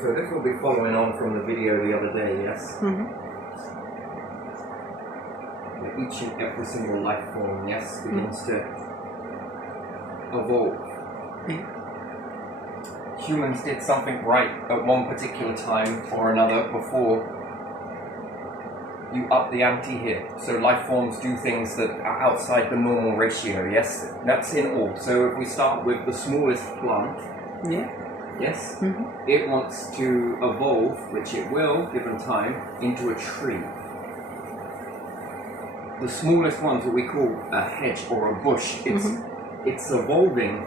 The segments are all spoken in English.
So this will be following on from the video the other day, yes? Each and every single life form, yes, begins to evolve. Humans did something right at one particular time or another before you up the ante here. So life forms do things that are outside the normal ratio, yes? That's in all. So if we start with the smallest plant, yes, it wants to evolve, which it will, given time, into a tree. The smallest ones, what we call a hedge or a bush, it's evolving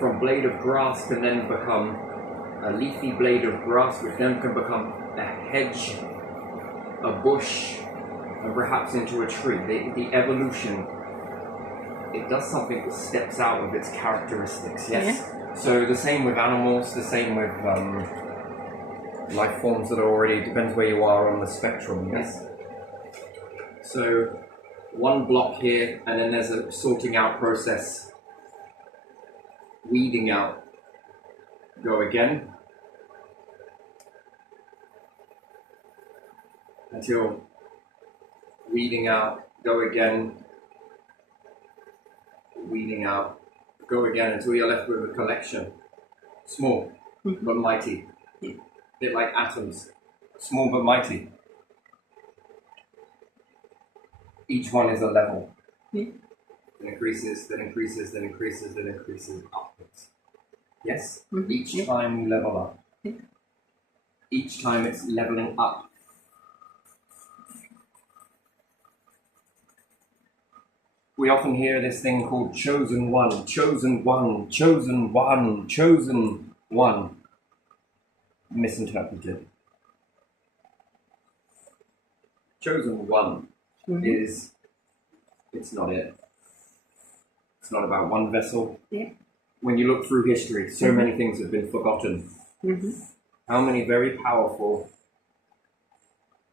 from blade of grass can then become a leafy blade of grass, which then can become a hedge, a bush, and perhaps into a tree. The evolution, it does something that steps out of its characteristics, yes? So the same with animals, the same with life forms that are already, depends where you are on the spectrum, yes? So one block here, and then there's a sorting out process, weeding out, go again, until weeding out, go again, weeding out, go again, until you're left with a collection. Small, but mighty. A bit like atoms. Small but mighty. Each one is a level. Then increases, then increases, then increases, then increases upwards. Yes? Each time you level up. Each time it's leveling up. We often hear this thing called chosen one, chosen one, chosen one, chosen one. Misinterpreted. Chosen one is, it's not it. It's not about one vessel. When you look through history, so many things have been forgotten. How many very powerful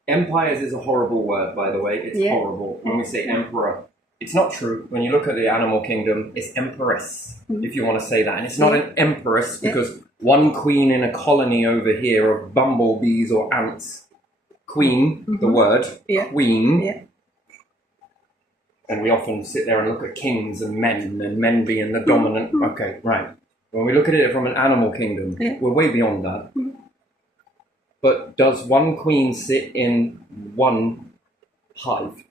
empires is a horrible word, by the way. It's horrible. When we say emperor, it's not true. When you look at the animal kingdom, it's empress, if you want to say that. And it's not an empress because one queen in a colony over here of bumblebees or ants, queen, the word, queen. And we often sit there and look at kings and men being the dominant. Okay, right. When we look at it from an animal kingdom, we're way beyond that. But does one queen sit in one hive?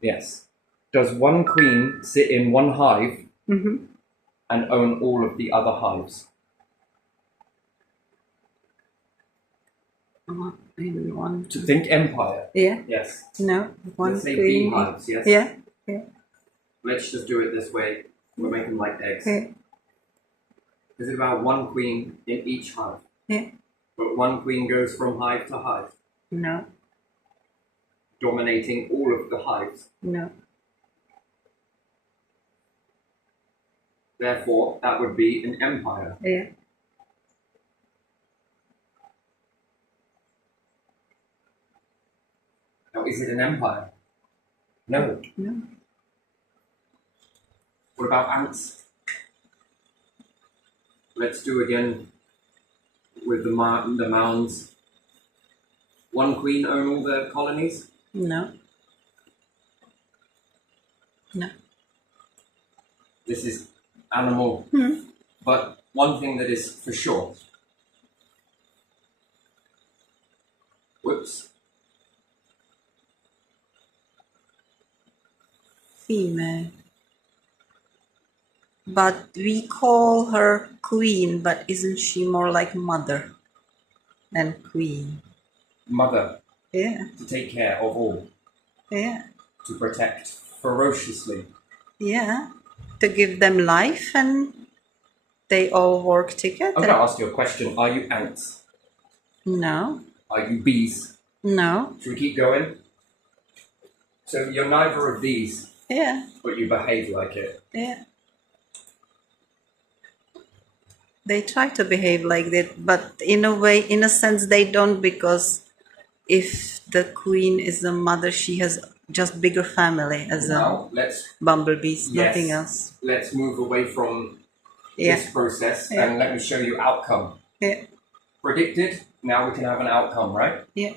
Yes. Does one queen sit in one hive and own all of the other hives? In one. To think empire. Yes. No. One Let's say queen. beehives, yes? Yeah. Let's just do it this way. We'll make them like eggs. Is it about one queen in each hive? But one queen goes from hive to hive. No. Dominating all of the hives. No. Therefore, that would be an empire. Now, is it an empire? No. What about ants? Let's do again with the mounds. One queen own all the colonies? No. This is animal. But one thing that is for sure. Whoops. Female. But we call her queen, but isn't she more like mother than queen? Mother. To take care of all. To protect ferociously. To give them life and they all work together. I'm going to ask you a question. Are you ants? No. Are you bees? No. Should we keep going? So you're neither of these. But you behave like it. They try to behave like that, but in a way, in a sense, they don't, because if the queen is the mother, she has just bigger family as bumblebees, nothing else. Let's move away from this process and let me show you outcome. Yeah. Predicted. Now we can have an outcome, right? Yeah.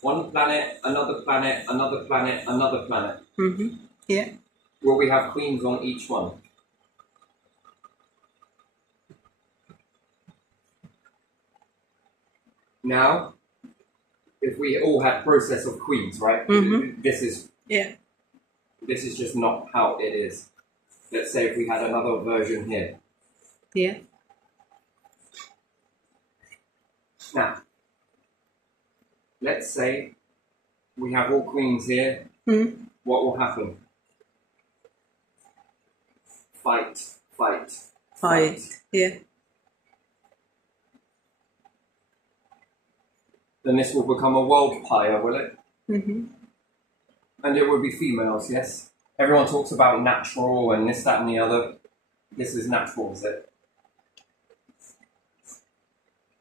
One planet, another planet, another planet, another planet. Yeah. Will we have queens on each one? Now, if we all had process of queens, right? This is Yeah. this is just not how it is. Let's say if we had another version here. Yeah. Now, let's say we have all queens here. What will happen? Fight, fight, Fight. Yeah. Then this will become a world pyre, will it? And it will be females, yes? Everyone talks about natural and this, that, and the other. This is natural, is it?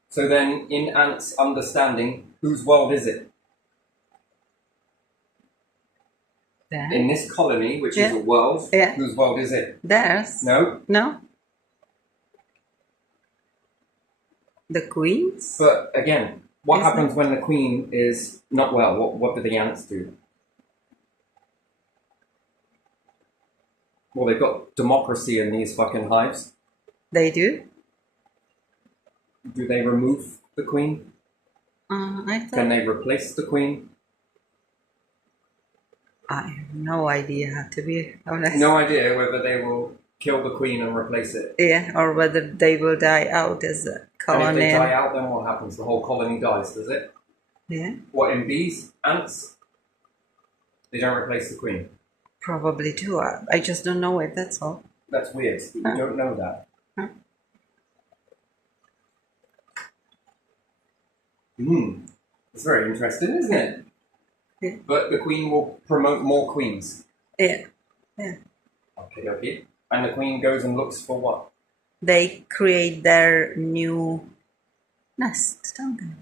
So then, in Ant's understanding, whose world is it? There. In this colony, which is a world, whose world is it? Theirs. No? No? The queen's? But again, what Isn't happens when the queen is not well? What do the ants do? Well, they've got democracy in these fucking hives. They do? Do they remove the queen? I thought... Can they replace the queen? I have no idea, to be honest. No idea whether they will kill the queen and replace it. Yeah, or whether they will die out as a colony. And if they die out, then what happens? The whole colony dies, does it? Yeah. What, in bees? Ants? They don't replace the queen. Probably do. I just don't know it, that's all. That's weird. You don't know that. It's very interesting, isn't it? Yeah. But the queen will promote more queens. Yeah. Yeah. Okay. And the queen goes and looks for what? They create their new nest, don't they?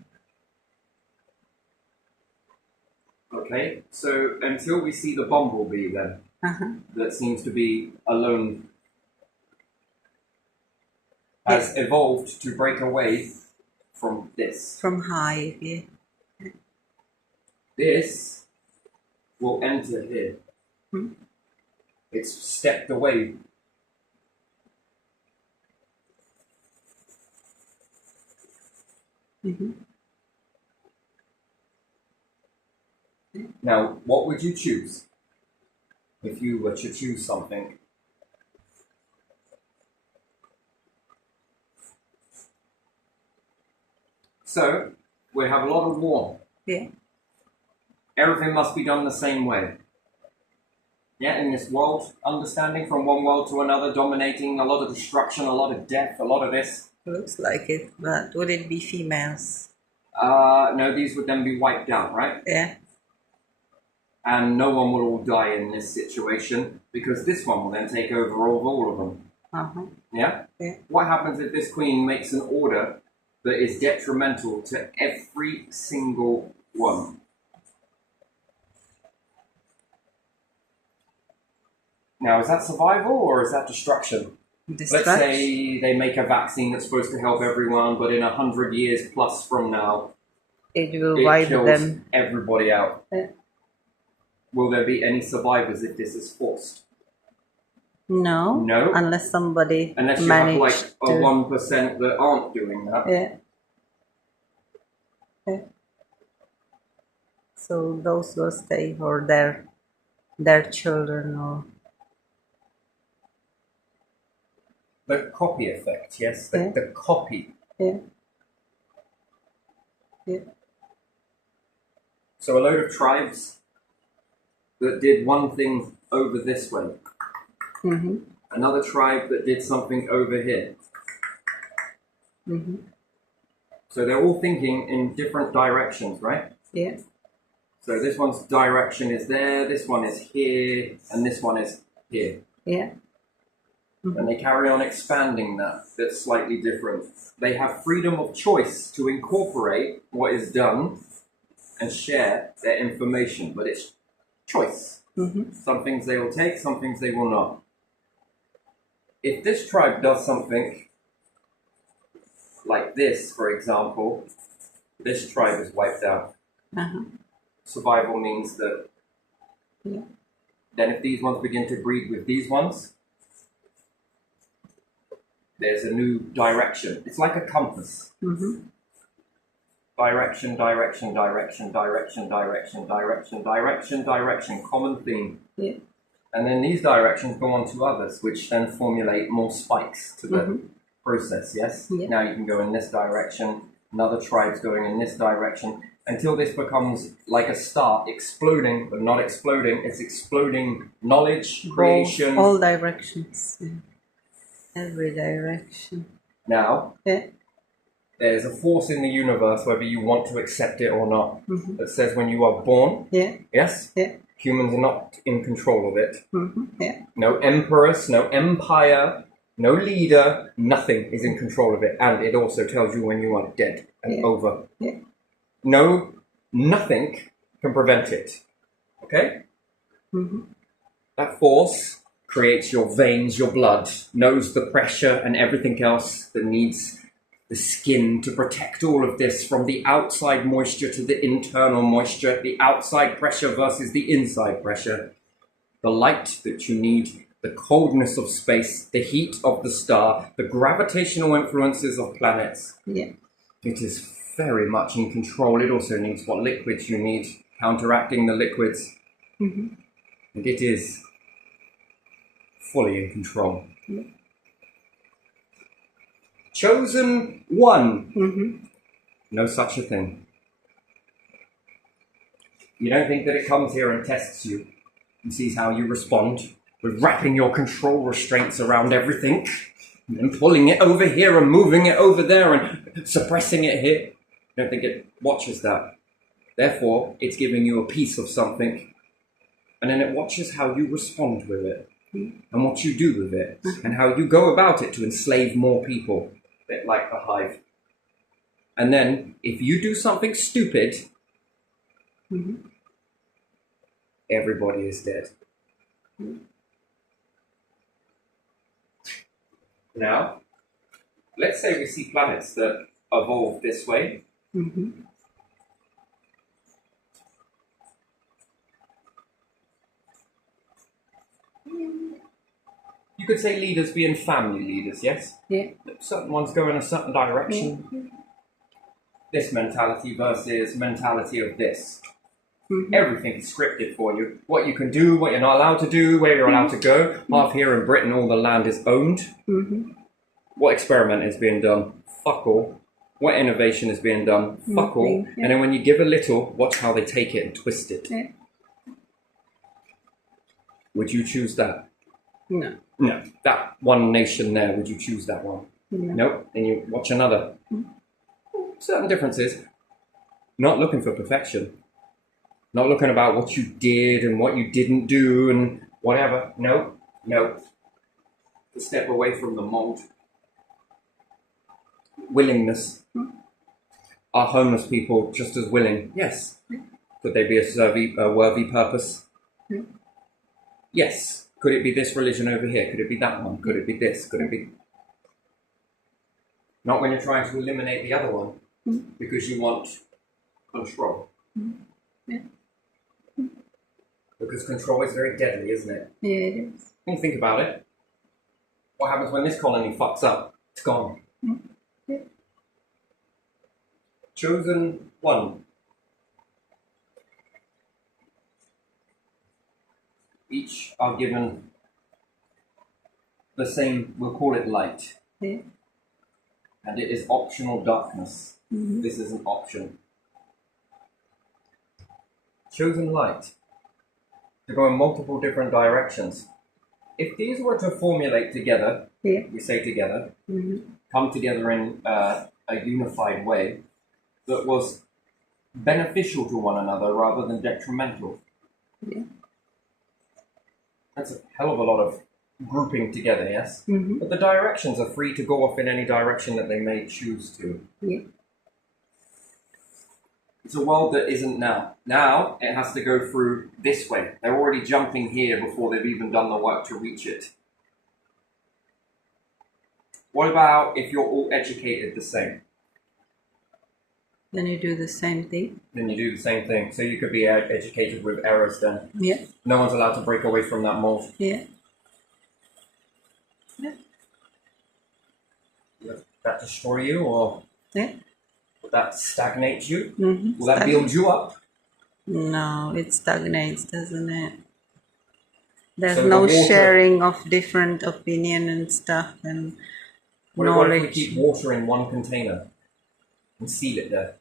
Okay, so until we see the bumblebee then, that seems to be alone, has evolved to break away from this. From hive, yeah. This will enter here. It's stepped away. Now, what would you choose if you were to choose something? So, we have a lot of war. Yeah. Everything must be done the same way. Yeah, in this world, understanding from one world to another, dominating, a lot of destruction, a lot of death, a lot of this. Looks like it, but would it be females? No, these would then be wiped out, right? Yeah. And no one will all die in this situation because this one will then take over all of them. Yeah? Yeah. What happens if this queen makes an order that is detrimental to every single one? Now, is that survival or is that destruction? Let's say they make a vaccine that's supposed to help everyone, but in 100 years plus from now, it will wipe kills them. Everybody out. Yeah. Will there be any survivors if this is forced? No. No? Unless somebody Unless you have like a 1% that aren't doing that. Yeah. Yeah. So those will stay, or their children, or... The copy effect, yes? The copy. Yeah. Yeah. So a load of tribes that did one thing over this way. Another tribe that did something over here. So they're all thinking in different directions, right? Yeah. So this one's direction is there, this one is here, and this one is here. Yeah. And they carry on expanding that. That's slightly different. They have freedom of choice to incorporate what is done and share their information, but it's choice. Some things they will take, some things they will not. If this tribe does something like this, for example, this tribe is wiped out. Uh-huh. Survival means that Yeah. then if these ones begin to breed with these ones, there's a new direction. It's like a compass. Mm-hmm. Direction, direction, direction, direction, direction, direction, direction, direction, common theme. Yeah. And then these directions go on to others, which then formulate more spikes to the process, yes? Yeah. Now you can go in this direction, another tribe's going in this direction, until this becomes like a star, exploding, but not exploding. It's exploding knowledge, creation. All directions. Yeah. Every direction. Now, Yeah. there's a force in the universe, whether you want to accept it or not, Mm-hmm. that says when you are born, Yeah. yes, Yeah. humans are not in control of it. Mm-hmm. Yeah. No empress, no empire, no leader, nothing is in control of it. And it also tells you when you are dead and over. Yeah. No, nothing can prevent it. Okay? Mm-hmm. That force creates your veins, your blood, knows the pressure and everything else that needs the skin to protect all of this, from the outside moisture to the internal moisture, the outside pressure versus the inside pressure, the light that you need, the coldness of space, the heat of the star, the gravitational influences of planets. Yeah. It is very much in control. It also needs what liquids you need, counteracting the liquids. Mm-hmm. And it is fully in control. Yeah. Chosen one. Mm-hmm. No such a thing. You don't think that it comes here and tests you and sees how you respond with wrapping your control restraints around everything and pulling it over here and moving it over there and suppressing it here? You don't think it watches that. Therefore, it's giving you a piece of something, and then it watches how you respond with it and what you do with it and how you go about it to enslave more people. A bit like the hive. And then, if you do something stupid, everybody is dead. Now, let's say we see planets that evolve this way. Mm-hmm. You could say leaders being family leaders, yes? Yeah. Certain ones go in a certain direction. This mentality versus mentality of this. Mm-hmm. Everything is scripted for you. What you can do, what you're not allowed to do, where you're allowed to go. Half here in Britain, all the land is owned. Mm-hmm. What experiment is being done? Fuck all. What innovation is being done? Fuck all. Nothing, yeah. And then when you give a little, watch how they take it and twist it. Yeah. Would you choose that? No. No. That one nation there, would you choose that one? No. Nope. Then you watch another. Certain differences. Not looking for perfection. Not looking about what you did and what you didn't do and whatever. Nope. Nope. To step away from the mold. Willingness. Are homeless people just as willing? Yes. Could they be a worthy purpose? Yes. Could it be this religion over here? Could it be that one? Could it be this? Could it be... Not when you're trying to eliminate the other one, because you want control. Yeah. Because control is very deadly, isn't it? Yeah, it is. When you think about it, what happens when this colony fucks up? It's gone. Yeah. Chosen one. Each are given the same, we'll call it light. Yeah. And it is optional darkness. Mm-hmm. This is an option. Chosen light to go in multiple different directions. If these were to formulate together, Yeah. we say together, Mm-hmm. come together in a unified way that was beneficial to one another rather than detrimental. Yeah. That's a hell of a lot of grouping together, yes? Mm-hmm. But the directions are free to go off in any direction that they may choose to. Yeah. It's a world that isn't now. Now, it has to go through this way. They're already jumping here before they've even done the work to reach it. What about if you're all educated the same? Then you do the same thing. Then you do the same thing. So you could be educated with errors then. Yeah. No one's allowed to break away from that mold. Yeah. Yeah. Would that destroy you, or Yeah. would that stagnate you? Mm-hmm. Will that build you up? No, it stagnates, doesn't it? There's So the no water- sharing of different opinion and stuff and What if we knowledge. keep water in one container and seal it there?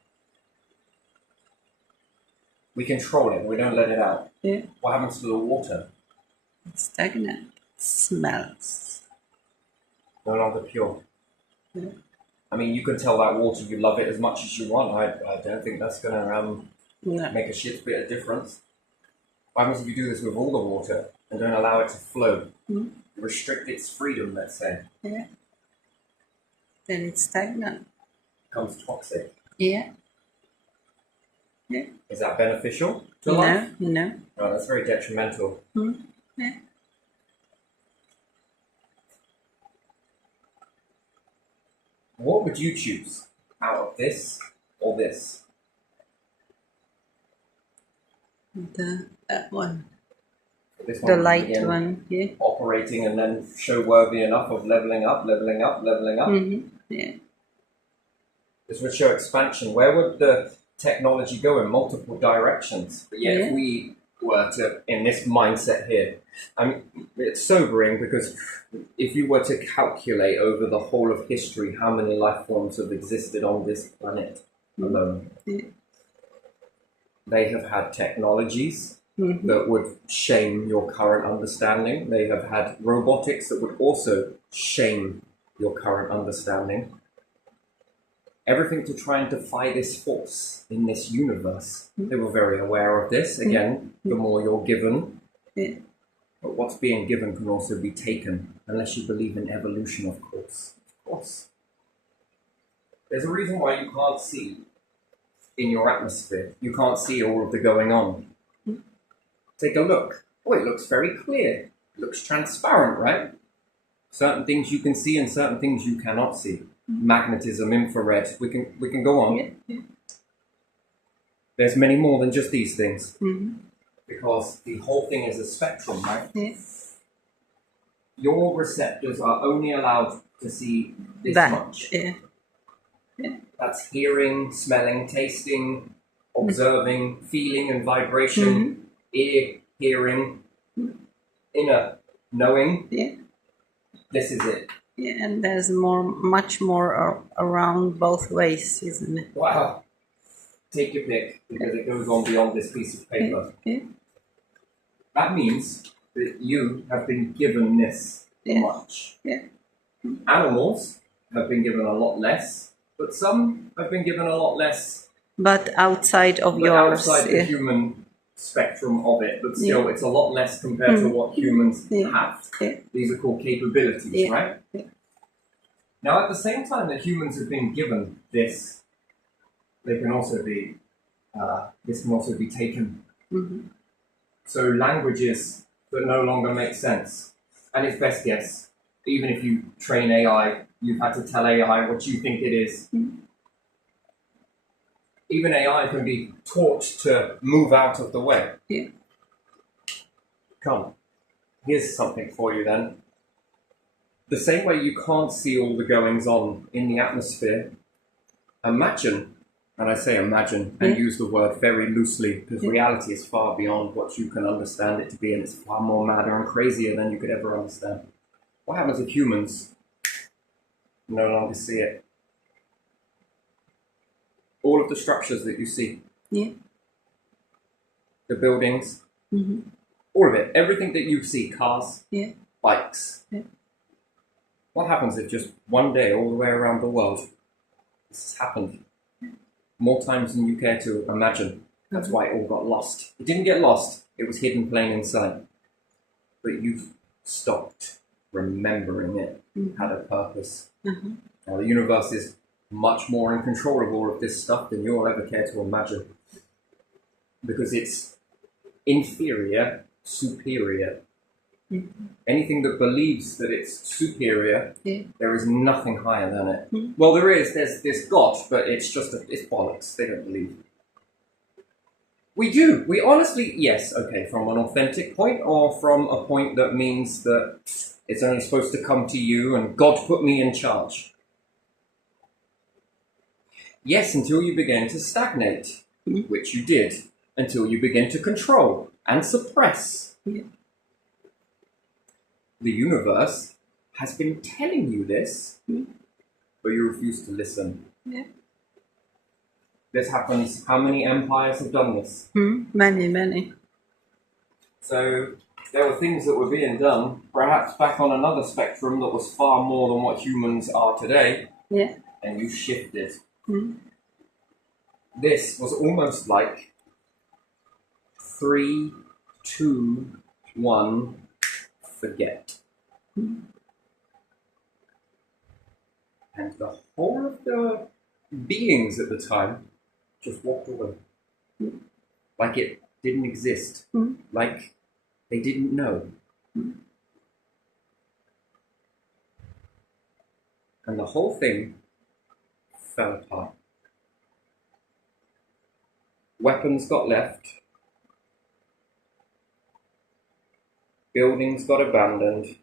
We control it, we don't let it out. Yeah. What happens to the water? It's stagnant. Smells. No longer pure. Yeah. I mean, you can tell that water you love it as much as you want. I don't think that's going to No. make a shit bit of difference. What happens if you do this with all the water and don't allow it to flow? Mm. Restrict its freedom, let's say. Yeah. Then it's stagnant. Becomes toxic. Yeah. Yeah. Is that beneficial to life? No. No. No, that's very detrimental. Mm. Yeah. What would you choose out of this or this? That one. This The would light begin one. Yeah. operating and then show worthy enough of leveling up, leveling up, leveling up. Mm-hmm. Yeah. This would show expansion. Where would the technology go in multiple directions? But yet, if we were to, in this mindset here, I mean, it's sobering because if you were to calculate over the whole of history how many life forms have existed on this planet alone, they have had technologies that would shame your current understanding. They have had robotics that would also shame your current understanding. Everything to try and defy this force in this universe. They were very aware of this. Again, the more you're given, but what's being given can also be taken, unless you believe in evolution, of course. Of course. There's a reason why you can't see in your atmosphere. You can't see all of the going on. Take a look. Oh, it looks very clear. It looks transparent, right? Certain things you can see and certain things you cannot see. Magnetism, infrared, we can go on. There's many more than just these things. Because the whole thing is a spectrum, right? Your receptors are only allowed to see this much. That's hearing, smelling, tasting, observing, feeling and vibration, ear, hearing, inner knowing. This is it. Yeah, and there's much more around both ways, isn't it? Wow. Take your pick, because it goes on beyond this piece of paper. That means that you have been given this much. Animals have been given a lot less, but some have been given a lot less. But outside of yours. Outside the human spectrum of it, but still it's a lot less compared to what humans have. These are called capabilities, right? Now, at the same time that humans have been given this, they can also be this can also be taken. So languages that no longer make sense, and it's best guess. Even if you train AI, you've had to tell AI what you think it is. Even AI can be taught to move out of the way. Come, here's something for you then. The same way you can't see all the goings on in the atmosphere, imagine, and I say imagine and use the word very loosely because reality is far beyond what you can understand it to be, and it's far more madder and crazier than you could ever understand. What happens if humans no longer see it? All of the structures that you see, the buildings, all of it, everything that you see, cars, bikes. What happens if just one day, all the way around the world, this has happened? More times than you care to imagine. That's why it all got lost. It didn't get lost, it was hidden plain in sight. But you've stopped remembering it had a purpose. Now, the universe is much more in control of all of this stuff than you'll ever care to imagine. Because it's inferior, superior Anything that believes that it's superior, Yeah. there is nothing higher than it. Well, there's this God, but it's bollocks. They don't believe. We do. We honestly, yes, okay, from an authentic point or from a point that means that it's only supposed to come to you and God put me in charge. Yes, until you begin to stagnate, which you did, until you begin to control and suppress. Yeah. The universe has been telling you this, but you refuse to listen. Yeah. This happens. How many empires have done this? Many, many. So there were things that were being done, perhaps back on another spectrum that was far more than what humans are today, Yeah. and you shifted. This was almost like 3, 2, 1, forget. And the whole of the beings at the time just walked away. Like it didn't exist. Like they didn't know. And the whole thing fell apart. Weapons got left. Buildings got abandoned.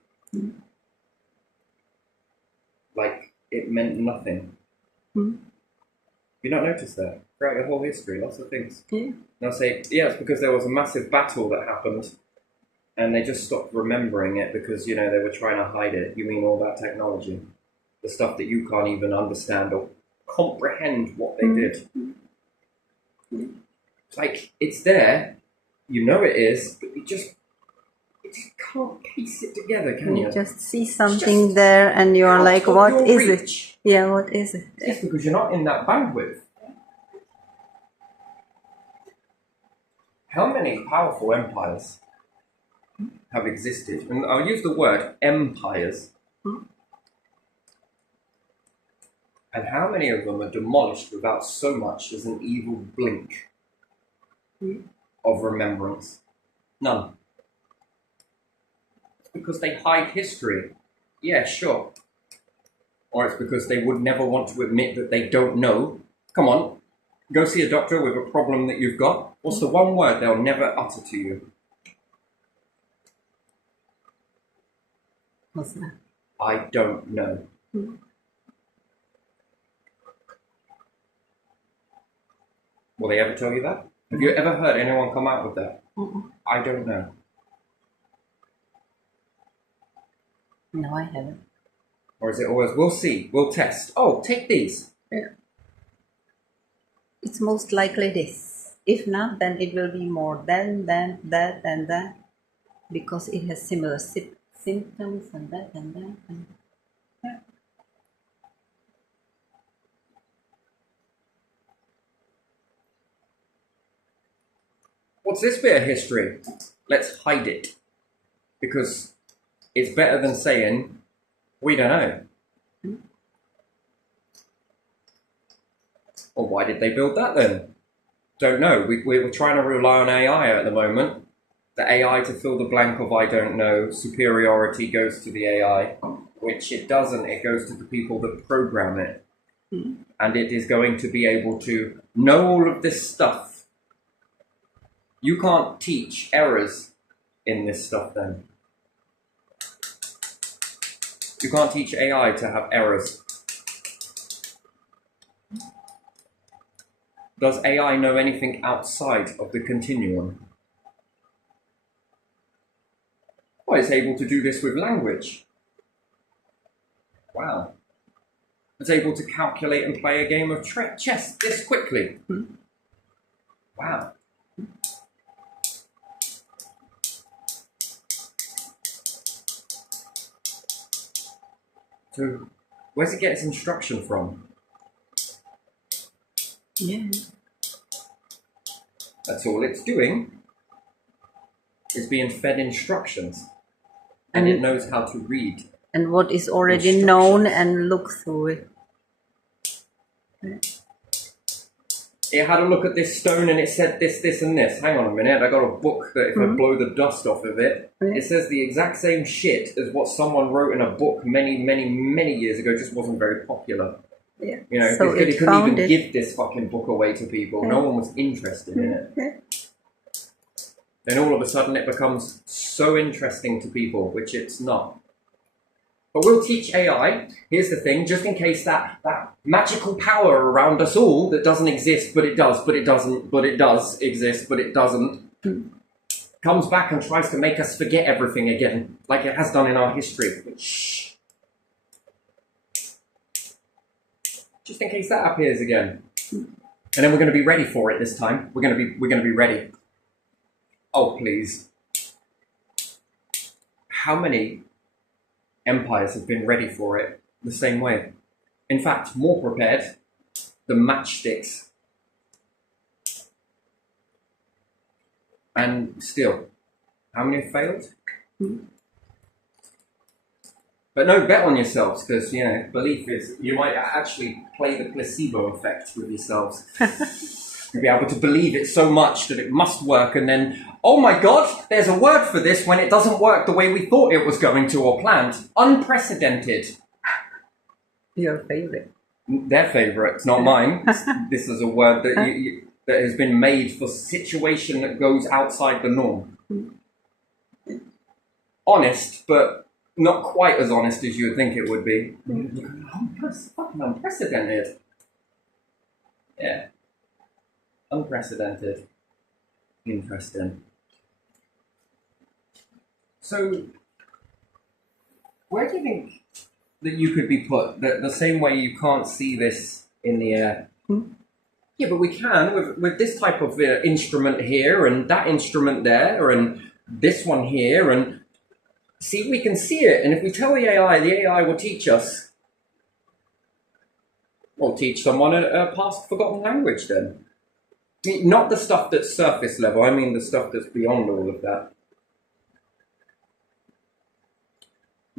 Like it meant nothing. You not notice that throughout your whole history? Lots of things. Yeah. They'll say, yeah, it's because there was a massive battle that happened, and they just stopped remembering it because, you know, they were trying to hide it. You mean all that technology, the stuff that you can't even understand or comprehend what they did. It's like it's there, you know it is, but you just can't piece it together, can you? You just see something there and you're like, what is it? Yeah, what is it? It's because you're not in that bandwidth. How many powerful empires have existed? And I'll use the word empires. And how many of them are demolished without so much as an evil blink of remembrance? None. Because they hide history. Yeah, sure. Or it's because they would never want to admit that they don't know. Come on, go see a doctor with a problem that you've got. What's the one word they'll never utter to you? What's that? I don't know. Will they ever tell you that? Have you ever heard anyone come out with that? I don't know. No, I haven't. Or is it always, we'll see, we'll test. Oh, take these. Yeah. It's most likely this. If not, then it will be more than that, and that. Because it has similar symptoms and that and that. And yeah. What's this bit of history? Let's hide it. Because it's better than saying, we don't know. Well, why did they build that then? Don't know. We're trying to rely on AI at the moment. The AI to fill the blank of I don't know. Superiority goes to the AI, which it doesn't. It goes to the people that program it. And it is going to be able to know all of this stuff. You can't teach errors in this stuff then. You can't teach AI to have errors. Does AI know anything outside of the continuum? Well, it's able to do this with language. Wow. It's able to calculate and play a game of chess this quickly. Wow. So, where's it get its instruction from? Yeah. That's all it's doing. It's being fed instructions. And it knows how to read. And what is already known and look through it. it had a look at this stone and it said this, this, and this. Hang on a minute, I got a book that if I blow the dust off of it, it says the exact same shit as what someone wrote in a book many, many, many years ago, just wasn't very popular. Yeah. You know, So it it couldn't found even it. give this fucking book away to people. No one was interested in it. Yeah. Then all of a sudden it becomes so interesting to people, which it's not. But we'll teach AI, here's the thing, just in case that magical power around us all that doesn't exist, but it does, but it doesn't, but it does exist, but it doesn't, comes back and tries to make us forget everything again, like it has done in our history. Shh. Just in case that appears again. And then we're going to be ready for it this time. We're going to be ready. Oh, please. How many empires have been ready for it the same way? In fact, more prepared than matchsticks. And still, how many have failed? But no, bet on yourselves, because, you know, belief is, you might actually play the placebo effect with yourselves. You'll be able to believe it so much that it must work, and then, oh my god, there's a word for this when it doesn't work the way we thought it was going to or planned. Unprecedented. Your favorite. Their favourite, it's not mine. This is a word that that has been made for situation that goes outside the norm. Honest, but not quite as honest as you would think it would be. Oh, that's fucking unprecedented. Yeah. Unprecedented. Interesting. So, where do you think that you could be put? The same way you can't see this in the air. Yeah, but we can with this type of instrument here and that instrument there and this one here, and see, we can see it. And if we tell the AI will teach us. Or teach someone a past forgotten language then. I mean, not the stuff that's surface level, I mean the stuff that's beyond all of that.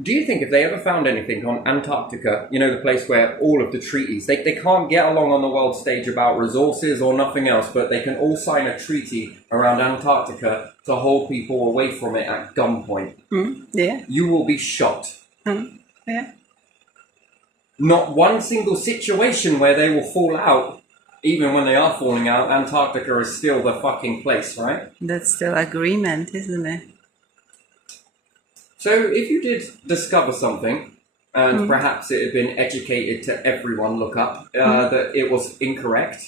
Do you think if they ever found anything on Antarctica, you know, the place where all of the treaties, they can't get along on the world stage about resources or nothing else, but they can all sign a treaty around Antarctica to hold people away from it at gunpoint. Yeah. You will be shot. Yeah. Not one single situation where they will fall out. Even when they are falling out, Antarctica is still the fucking place, right? That's still agreement, isn't it? So if you did discover something, and perhaps it had been educated to everyone look up, that it was incorrect,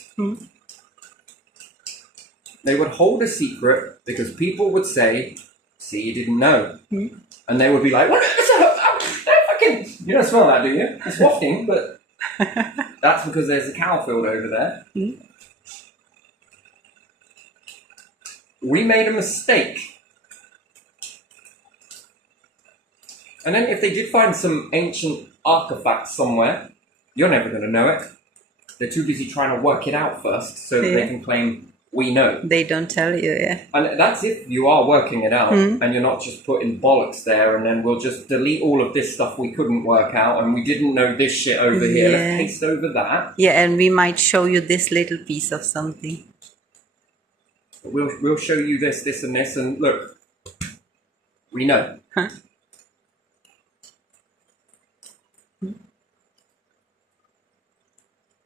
they would hold a secret because people would say, see, you didn't know. And they would be like, what? Fucking, you don't smell that, do you? It's wafting, but that's because there's a cow field over there. We made a mistake. And then if they did find some ancient artifact somewhere, you're never going to know it. They're too busy trying to work it out first so that they can claim, we know. They don't tell you, yeah. And that's if you are working it out and you're not just putting bollocks there and then we'll just delete all of this stuff we couldn't work out and we didn't know this shit over here. Let's paste over that. Yeah, and we might show you this little piece of something. We'll show you this, this, and this, and look, we know.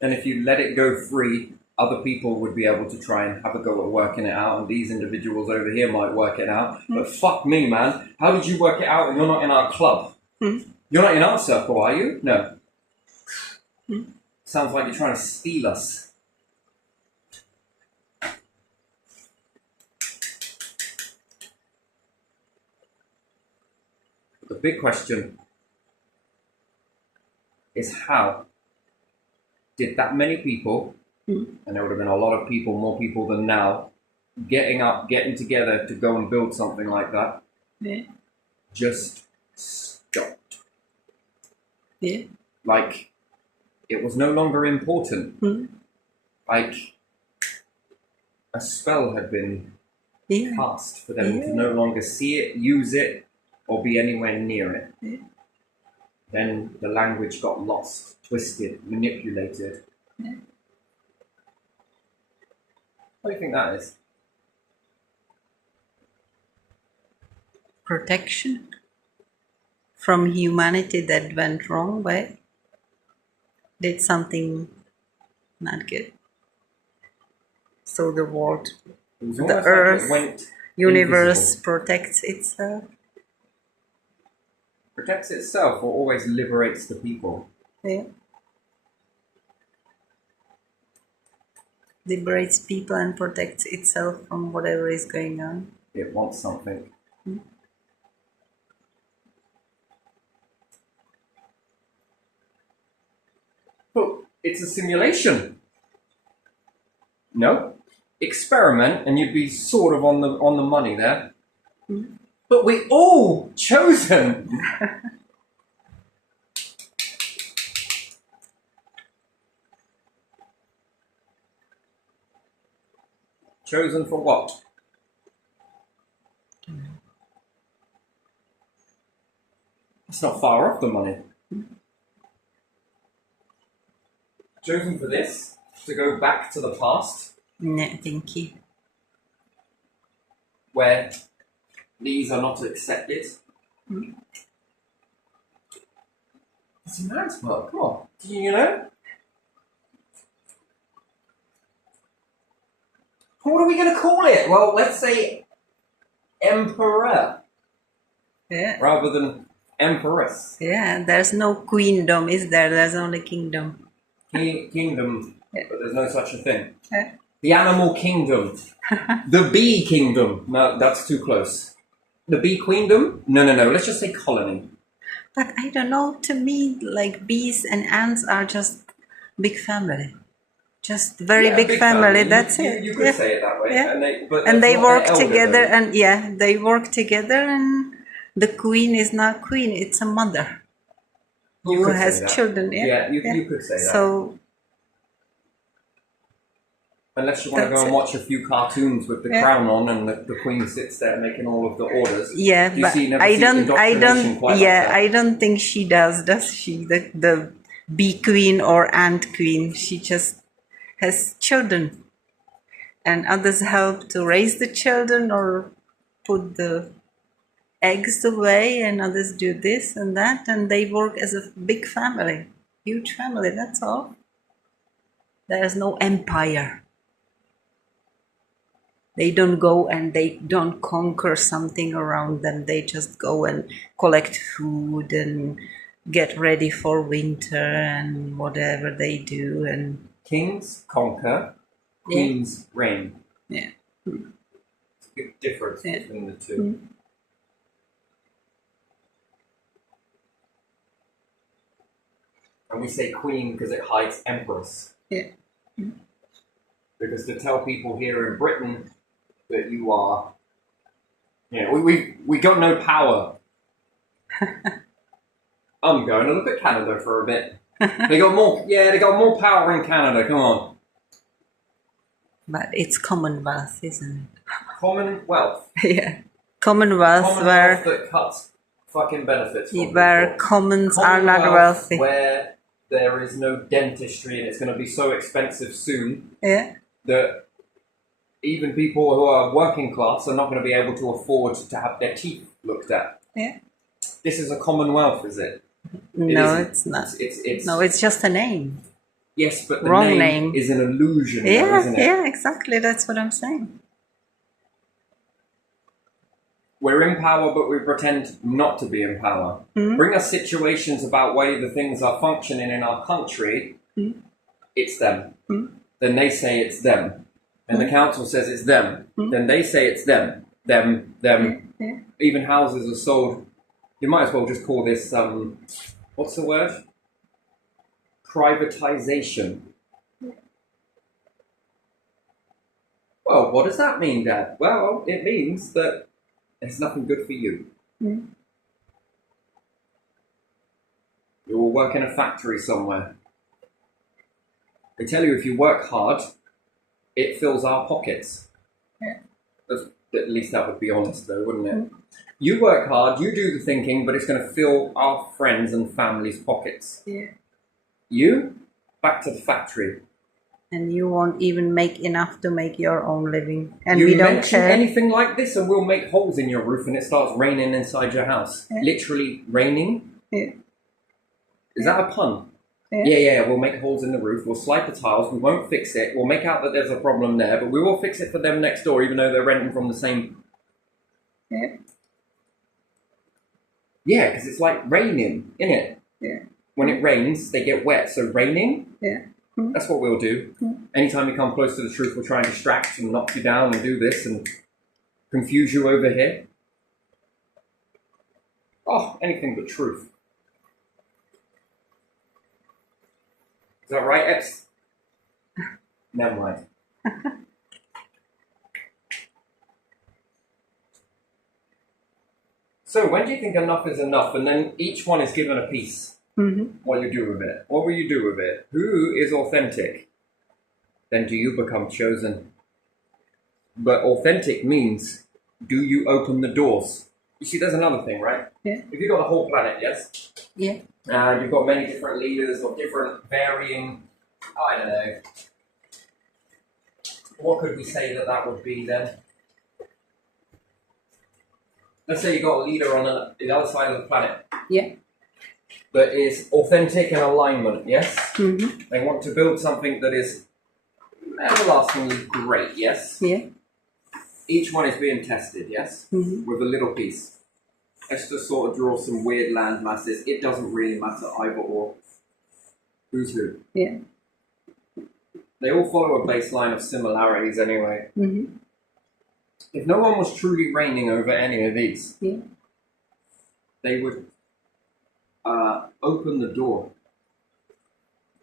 And if you let it go free, other people would be able to try and have a go at working it out, and these individuals over here might work it out. But fuck me, man. How did you work it out and you're not in our club? You're not in our circle, are you? No. Sounds like you're trying to steal us. The big question is how did that many people, and there would have been a lot of people, more people than now, getting together to go and build something like that, just stopped. Yeah. Like, it was no longer important. Like, a spell had been cast for them to no longer see it, use it, or be anywhere near it. Then the language got lost, twisted, manipulated. What do you think that is? Protection from humanity that went wrong way, did something not good. So the world, It was the almost like earth, it went universe invisible. protects itself. Protects itself or always liberates the people. Yeah. Liberates people and protects itself from whatever is going on. It wants something. But it's a simulation. No? Experiment and you'd be sort of on the money there. But we're all chosen. Chosen for what? It's not far off the money. Chosen for this? To go back to the past? No, thank you. Where these are not accepted? It's a man's work, come on. Do you know? What are we going to call it? Well, let's say emperor Yeah. rather than empress. Yeah, there's no queendom, is there? There's only kingdom. Kingdom, Yeah. but there's no such a thing. Yeah. The animal kingdom. The bee kingdom. No, that's too close. The bee queendom? No. Let's just say colony. But I don't know, to me, like bees and ants are just big family. Just very Yeah, big family, You- that's you, it. You could Yeah. say it that way. Yeah. And They that's not work their elder, together, though. and yeah, they work together, and the queen is not queen, it's a mother You who could say has that. children. Yeah, Yeah, you could say that. So Unless you want to That's go and it. watch a few cartoons with the Yeah. crown on and the queen sits there making all of the orders. yeah, You but see, never I see don't, indoctrination quite like yeah, that. I don't think she does she? The bee queen or ant queen, she just has children, and others help to raise the children or put the eggs away, and others do this and that, and they work as a big family, huge family. That's all. There's no empire. They don't go and they don't conquer something around them. They just go and collect food and get ready for winter and whatever they do. And Kings conquer, queens reign. yeah, It's a big difference Yeah. between the two. And we say queen because it hides empress. yeah, Because to tell people here in Britain that you are, we got no power. I'm going to look at Canada for a bit. They got more power in Canada. Come on, but it's Commonwealth, isn't Commonwealth. it? Yeah, Commonwealth, Commonwealth that cuts fucking benefits from where people. commons are not Commonwealth wealthy. where there is no dentistry and it's going to be so expensive soon Yeah, that even people who are working class are not going to be able to afford to have their teeth looked at. yeah. This is a commonwealth, is it? No, isn't. it's not. It's No, it's just a name. yes, but the Wrong name, name. is an illusion, though, Yeah, isn't it? yeah, exactly. That's what I'm saying. We're in power, but we pretend not to be in power. Bring us situations about way the things are functioning in our country. It's them. Then they say it's them. And the council says it's them. Then they say it's them. Them. Yeah. Even houses are sold. You might as well just call this, what's the word? Privatization. Well, what does that mean, Dad? Well, it means that it's nothing good for you. You will work in a factory somewhere. They tell you if you work hard, it fills our pockets. Yeah. At least that would be honest, though, wouldn't it? You work hard, you do the thinking, but it's going to fill our friends and family's pockets. Yeah. You, back to the factory. And you won't even make enough to make your own living. And You we don't mention care. anything like this, and we'll make holes in your roof, and it starts raining inside your house. Yeah. Literally raining. Yeah. Is that a pun? Yeah. Yeah. We'll make holes in the roof. We'll slide the tiles. We won't fix it. We'll make out that there's a problem there, but we will fix it for them next door, even though they're renting from the same. Yeah. Yeah, because it's like raining, isn't it? Yeah. When it rains, they get wet. So raining. Yeah. That's what we'll do. Anytime you come close to the truth, we'll try and distract and knock you down and do this and confuse you over here. Oh, anything but truth. Is that right, Epps? Never mind. So, when do you think enough is enough? And then each one is given a piece. What you do with it? What will you do with it? Who is authentic? Then do you become chosen? But authentic means, do you open the doors? You see, there's another thing, right? Yeah. If you've got the whole planet, yes? Yeah. And you've got many different leaders or different varying, I don't know. What could we say that would be then? Let's say you've got a leader on the other side of the planet. Yeah. That is authentic and alignment, yes? Mm-hmm. They want to build something that is everlastingly great, yes? Yeah. Each one is being tested, yes? Mm-hmm. With a little piece. Let's just sort of draw some weird land masses. It doesn't really matter either or. Who's who? Yeah. They all follow a baseline of similarities anyway. Mm-hmm. If no one was truly reigning over any of these, Yeah. they would open the door.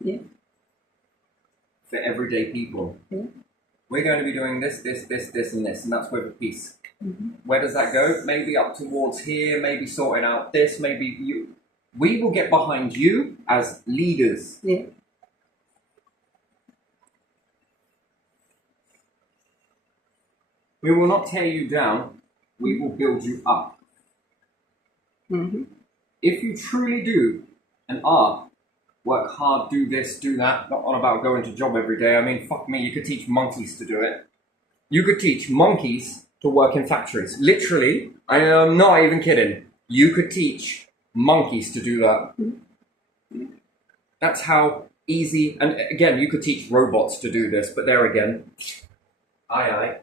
Yeah. For everyday people. Yeah. We're going to be doing this, and this, and that's with a piece. Mm-hmm. Where does that go? Maybe up towards here, maybe sorting out this, maybe you. We will get behind you as leaders. Yeah. We will not tear you down, we will build you up. Mm-hmm. If you truly do and are, work hard, do this, do that, not on about going to job every day. I mean, fuck me, you could teach monkeys to do it. You could teach monkeys to work in factories. Literally, I am not even kidding. You could teach monkeys to do that. That's how easy, and again, you could teach robots to do this, but there again, aye.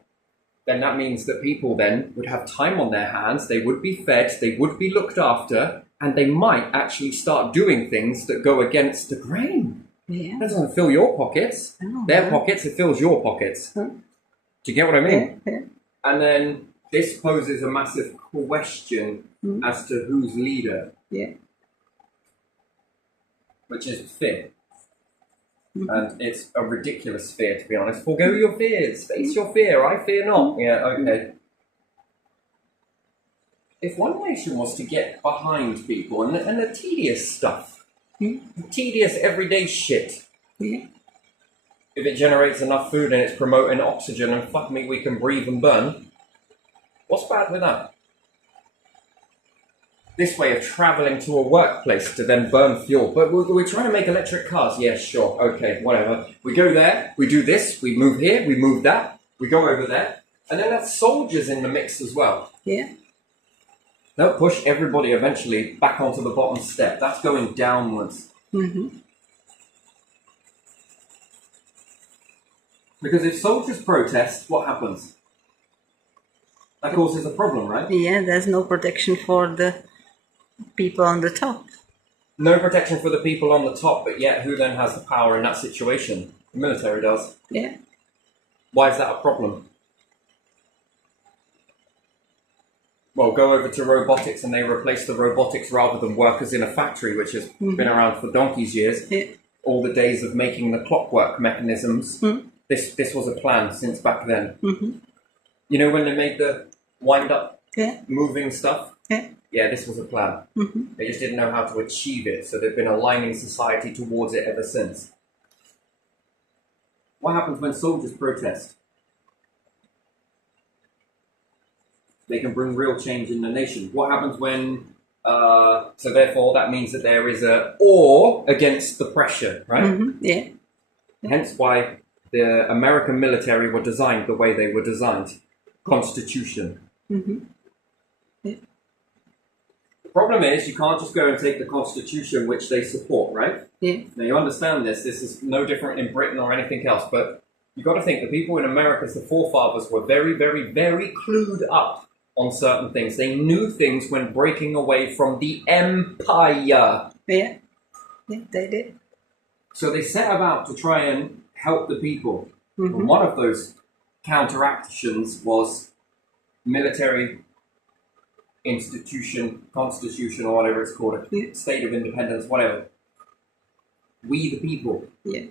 Then that means that people then would have time on their hands, they would be fed, they would be looked after, and they might actually start doing things that go against the grain. Yeah. That doesn't fill your pockets. Oh, Their yeah. pockets, it fills your pockets. Huh? Do you get what I mean? Yeah. And then this poses a massive question as to who's leader, Yeah. which is fear. And it's a ridiculous fear, to be honest. Forgo your fears. Face your fear. I fear not. Yeah, okay. If one nation was to get behind people and the tedious stuff, tedious everyday shit, Yeah. if it generates enough food and it's promoting oxygen and fuck me, we can breathe and burn, what's bad with that? This way of travelling to a workplace to then burn fuel. But we're trying to make electric cars. Yeah, sure. Okay, whatever. We go there, we do this, we move here, we move that, we go over there. And then that's soldiers in the mix as well. Yeah. They'll push everybody eventually back onto the bottom step. That's going downwards. Mm-hmm. Because if soldiers protest, what happens? That causes a problem, right? Yeah, there's no protection for the people on the top. No protection for the people on the top, but yet who then has the power in that situation? The military does. Yeah. Why is that a problem? Well, go over to robotics and they replace the robotics rather than workers in a factory, which has been around for donkey's years. Yeah. All the days of making the clockwork mechanisms. This was a plan since back then. Mm-hmm. You know when they made the wind-up Yeah. moving stuff? Yeah. Yeah, this was a plan. Mm-hmm. They just didn't know how to achieve it, so they've been aligning society towards it ever since. What happens when soldiers protest? They can bring real change in the nation. What happens when... so therefore, that means that there is a awe against the pressure, right? Mm-hmm. Yeah. Hence why the American military were designed the way they were designed. Constitution. Mm-hmm. Yeah. The problem is you can't just go and take the Constitution which they support, right? Yeah. Now you understand this. This is no different in Britain or anything else, but you've got to think the people in America, the forefathers, were very, very, very clued up on certain things. They knew things when breaking away from the empire. Yeah. Yeah, they did. So they set about to try and help the people. Mm-hmm. And one of those counteractions was military institution, constitution, or whatever it's called, Yeah. state of independence, whatever. We the people. Yeah.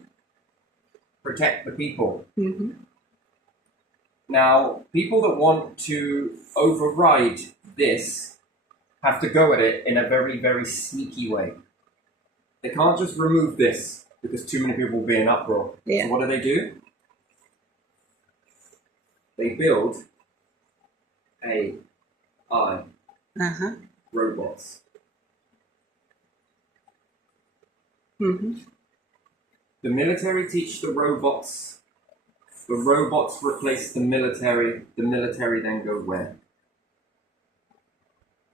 Protect the people. Mm-hmm. Now, people that want to override this have to go at it in a very, very sneaky way. They can't just remove this because too many people will be in uproar. Yeah. So what do? They build AI Uh-huh. robots. Mm-hmm. The military teach the robots replace the military then go where?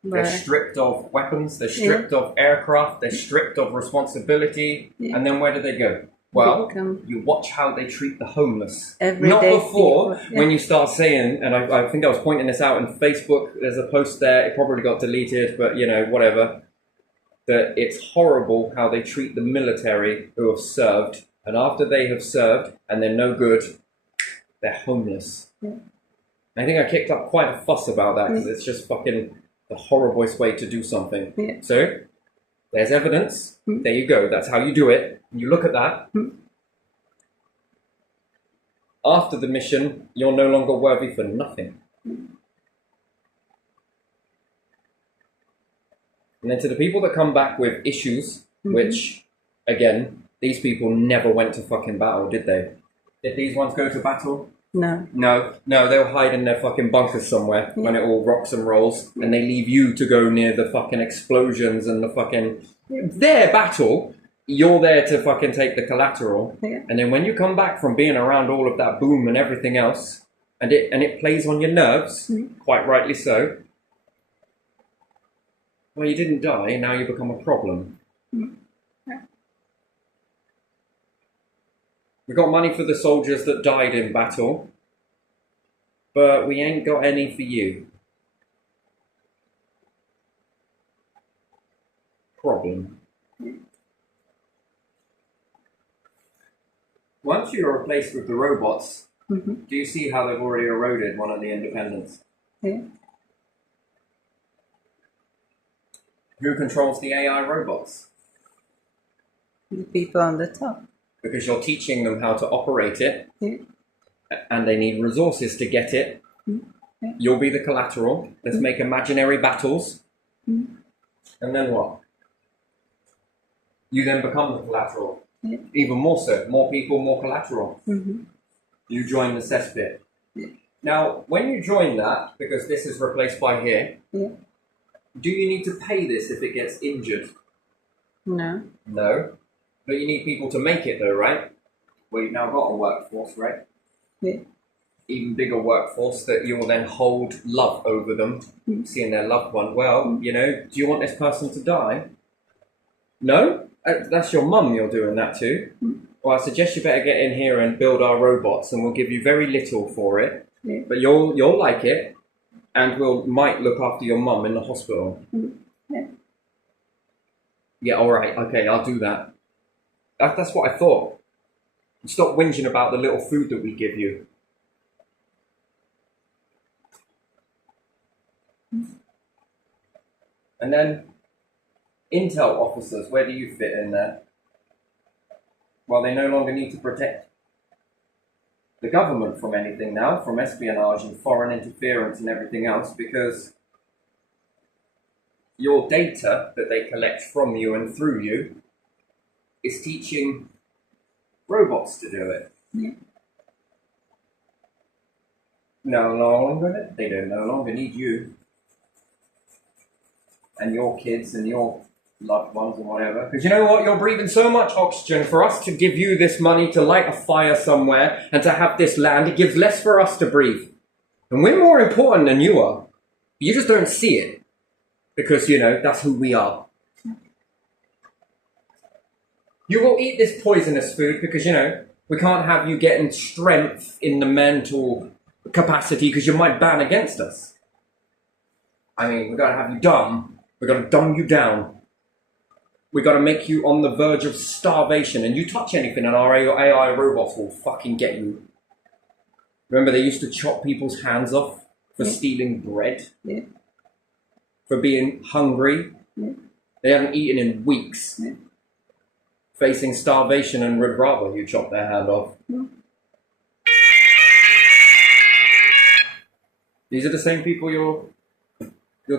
They're Right. stripped of weapons, they're stripped of aircraft, they're stripped of responsibility, Yeah. and then where do they go? Well, Become you watch how they treat the homeless. everyday Not before, people. Yeah. when you start saying, and I think I was pointing this out on Facebook, there's a post there, it probably got deleted, but you know, whatever, that it's horrible how they treat the military who have served, and after they have served, and they're no good, they're homeless. Yeah. I think I kicked up quite a fuss about that, because it's just fucking the horriblest way to do something. Yeah. So, there's evidence. There you go. That's how you do it. You look at that. After the mission, you're no longer worthy for nothing. And then to the people that come back with issues, which, again, these people never went to fucking battle, did they? Did these ones go to battle? No. No, they'll hide in their fucking bunkers somewhere when it all rocks and rolls, and they leave you to go near the fucking explosions and the fucking... Their battle, you're there to fucking take the collateral, Yeah. and then when you come back from being around all of that boom and everything else, and it plays on your nerves, quite rightly so, well, you didn't die, now you become a problem. We got money for the soldiers that died in battle, but we ain't got any for you. Problem. Once you're replaced with the robots, do you see how they've already eroded one of the independents? Yeah. Who controls the AI robots? The people on the top. Because you're teaching them how to operate it, Yeah. and they need resources to get it. Yeah. You'll be the collateral. Let's make imaginary battles. And then what? You then become the collateral. Yeah. Even more so. More people, more collateral. You join the cesspit. Yeah. Now, when you join that, because this is replaced by here, Yeah. do you need to pay this if it gets injured? No. No. But you need people to make it though, right? Well, you've now got a workforce, right? Yeah. Even bigger workforce that you will then hold love over them, seeing their loved one. Well, you know, do you want this person to die? No? That's your mum you're doing that to. Well, I suggest you better get in here and build our robots, and we'll give you very little for it. Yeah. But you'll like it, and might look after your mum in the hospital. Yeah. Yeah, all right, okay, I'll do that. That's what I thought. Stop whinging about the little food that we give you. And then, intel officers, where do you fit in there? Well, they no longer need to protect the government from anything now, from espionage and foreign interference and everything else, because your data that they collect from you and through you is teaching robots to do it. Yeah. They don't no longer need you and your kids and your loved ones or whatever. Because you know what? You're breathing so much oxygen. For us to give you this money to light a fire somewhere and to have this land, it gives less for us to breathe. And we're more important than you are. You just don't see it. Because, you know, that's who we are. You will eat this poisonous food because, you know, we can't have you getting strength in the mental capacity because you might ban against us. I mean, we've got to have you dumb. We've got to dumb you down. We've got to make you on the verge of starvation. And you touch anything and our AI robots will fucking get you. Remember they used to chop people's hands off for stealing bread? Yeah. For being hungry? Yeah. They haven't eaten in weeks. Yeah. Facing starvation and would rather you chop their hand off. Yeah. These are the same people you're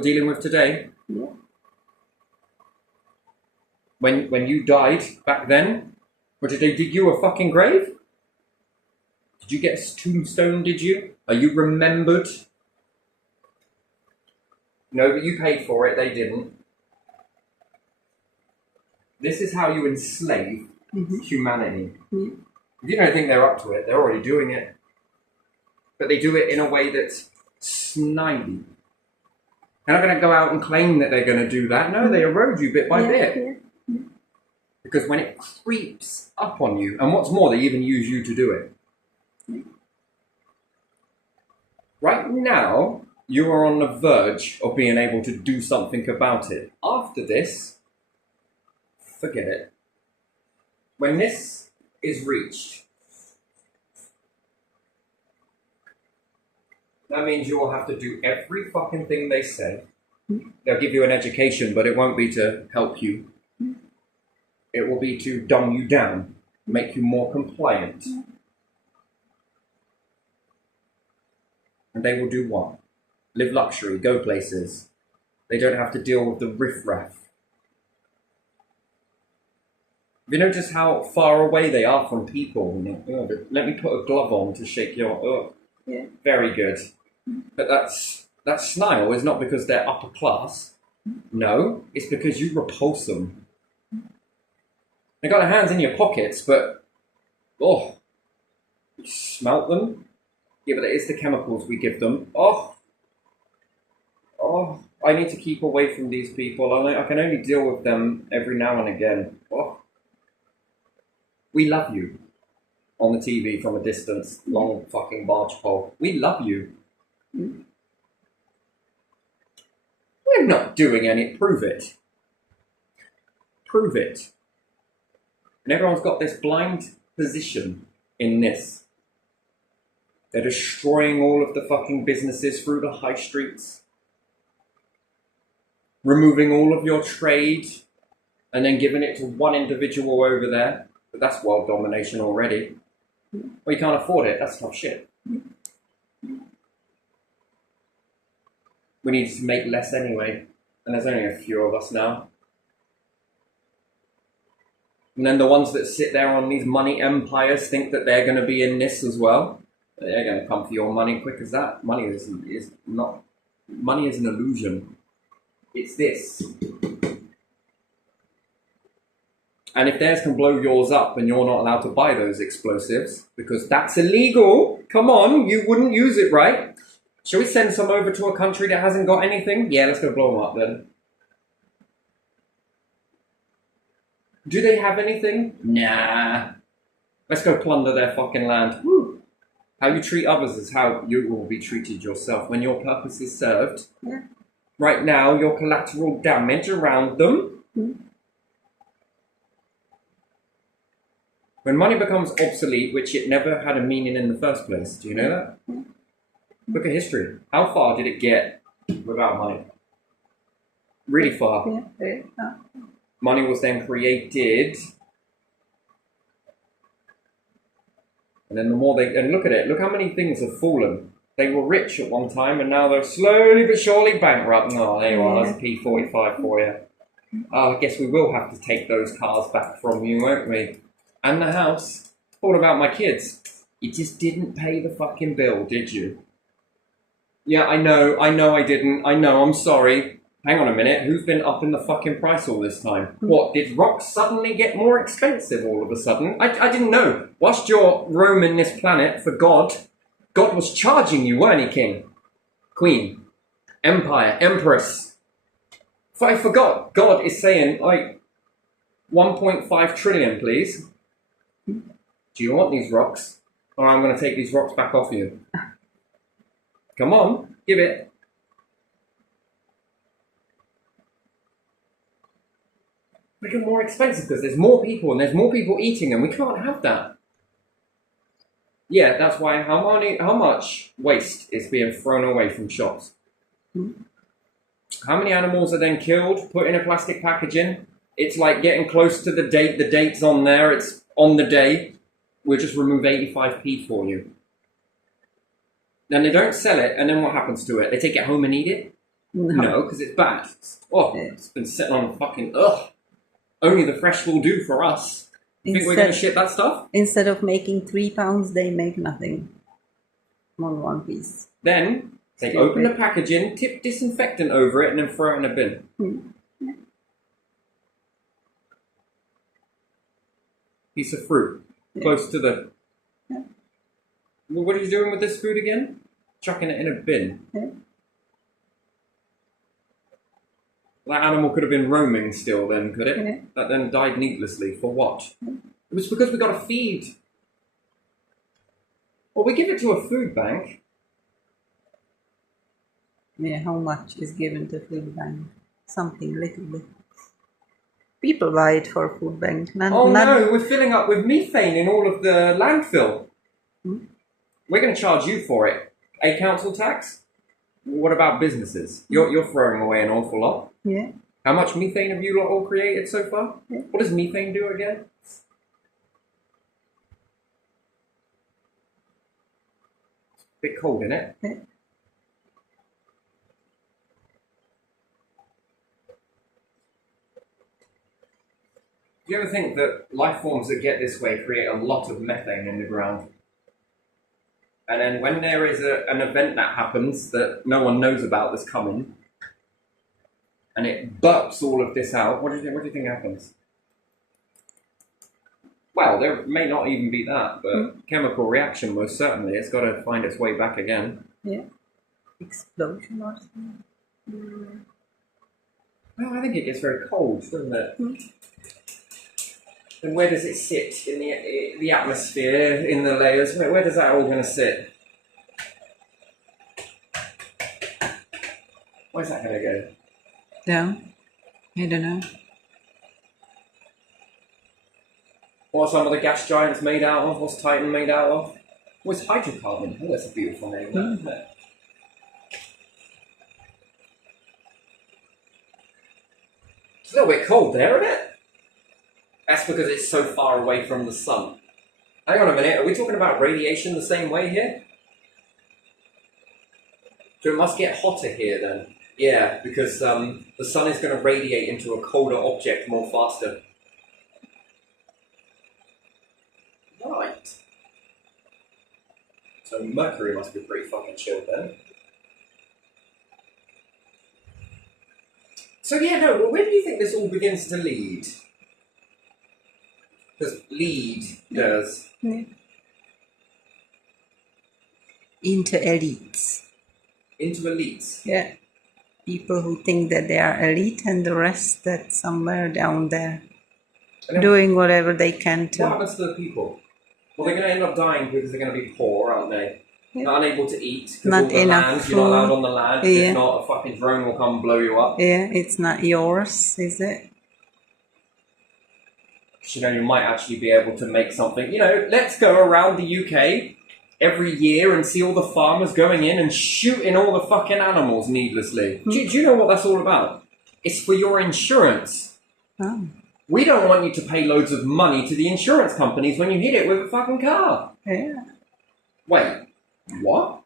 dealing with today. Yeah. When you died back then, or did they dig you a fucking grave? Did you get a tombstone, did you? Are you remembered? No, but you paid for it, they didn't. This is how you enslave humanity. Mm-hmm. If you don't think they're up to it, they're already doing it. But they do it in a way that's snidey. They're not going to go out and claim that they're going to do that. No, they erode you bit by bit. Yeah. Because when it creeps up on you, and what's more, they even use you to do it. Right now, you are on the verge of being able to do something about it. After this, forget it. When this is reached, that means you will have to do every fucking thing they say. They'll give you an education, but it won't be to help you. It will be to dumb you down, make you more compliant. And they will do what? Live luxury, go places. They don't have to deal with the riffraff. You know just how far away they are from people. Let me put a glove on to shake your... Yeah. Very good. But that snile is not because they're upper class. No, it's because you repulse them. They got their hands in your pockets, but you smelt them. Yeah, but it's the chemicals we give them. I need to keep away from these people. I can only deal with them every now and again. We love you. On the TV from a distance, long fucking barge pole. We love you. We're not doing any. Prove it. Prove it. And everyone's got this blind position in this. They're destroying all of the fucking businesses through the high streets. Removing all of your trade and then giving it to one individual over there. But that's world domination already. Well, you can't afford it. That's tough shit. We need to make less anyway. And there's only a few of us now. And then the ones that sit there on these money empires think that they're going to be in this as well. They're going to come for your money quick as that. Money is not. Money is an illusion. It's this. And if theirs can blow yours up and you're not allowed to buy those explosives, because that's illegal, come on, you wouldn't use it, right? Shall we send some over to a country that hasn't got anything? Yeah, let's go blow them up then. Do they have anything? Nah. Let's go plunder their fucking land. Woo. How you treat others is how you will be treated yourself when your purpose is served. Yeah. Right now, your collateral damage around them. When money becomes obsolete, which it never had a meaning in the first place, do you know that? Look at history. How far did it get without money? Really far. Yeah. Money was then created. And then the more and look at it, look how many things have fallen. They were rich at one time and now they're slowly but surely bankrupt. Oh, there you are, that's a P45 for you. I guess we will have to take those cars back from you, won't we? And the house. What about my kids? You just didn't pay the fucking bill, did you? Yeah, I know I didn't. I know, I'm sorry. Hang on a minute, who's been upping the fucking price all this time? What, did rocks suddenly get more expensive all of a sudden? I didn't know. Whilst you're roaming this planet for God, God was charging you, weren't he, King? Queen. Empire. Empress. I forgot. God is saying, like, 1.5 trillion, please. Do you want these rocks? Or I'm going to take these rocks back off you. Come on, give it. They get more expensive because there's more people and there's more people eating them. We can't have that. Yeah, that's why how much waste is being thrown away from shops? How many animals are then killed, put in a plastic packaging? It's like getting close to the date. The date's on there. It's on the day. We'll just remove 85p for you. Then they don't sell it, and then what happens to it? They take it home and eat it? No, because it's bad. It's been sitting on fucking... Ugh. Only the fresh will do for us. Think we're going to ship that stuff? Instead of making £3, they make nothing on one piece. Then they open the packaging, tip disinfectant over it, and then throw it in a bin. Piece of fruit, close to the... Well, what are you doing with this food again? Chucking it in a bin. That animal could have been roaming still then, could it? That then died needlessly. For what? It was because we got to feed. Well, we give it to a food bank. Yeah, how much is given to food bank? Something little bit. People buy it for food bank. No, we're filling up with methane in all of the landfill. We're going to charge you for it. A council tax? What about businesses? You're throwing away an awful lot. Yeah. How much methane have you lot all created so far? Yeah. What does methane do again? It's a bit cold, isn't it? Yeah. Do you ever think that life forms that get this way create a lot of methane in the ground? And then when there is an event that happens that no one knows about that's coming, and it burps all of this out, what do you think happens? Well, there may not even be that, but chemical reaction most certainly. It's got to find its way back again. Yeah. Explosion or something. Well, I think it gets very cold, doesn't it? And where does it sit in the atmosphere, in the layers? Where does that all going to sit? Where's that going to go? Down? I don't know. What are some of the gas giants made out of? What's Titan made out of? What's hydrocarbon? Oh, that's a beautiful name, isn't it? It's a little bit cold there, isn't it? That's because it's so far away from the sun. Hang on a minute, are we talking about radiation the same way here? So it must get hotter here then. Yeah, because the sun is going to radiate into a colder object more faster. Right. So Mercury must be pretty fucking chilled then. So yeah, no, well, where do you think this all begins to lead? Because lead does. Yeah. Into elites. Into elites? Yeah. People who think that they are elite and the rest that somewhere down there. Doing whatever they can to... What happens to the people? Well, they're going to end up dying because they're going to be poor, aren't they? Yeah. Not unable to eat because Not all the enough land, food. you're not allowed on the land. Yeah. If not, a fucking drone will come and blow you up. Yeah, it's not yours, is it? You know, you might actually be able to make something. You know, let's go around the UK every year and see all the farmers going in and shooting all the fucking animals needlessly. Do you know what that's all about? It's for your insurance. Oh. We don't want you to pay loads of money to the insurance companies when you hit it with a fucking car. Yeah. Wait, what?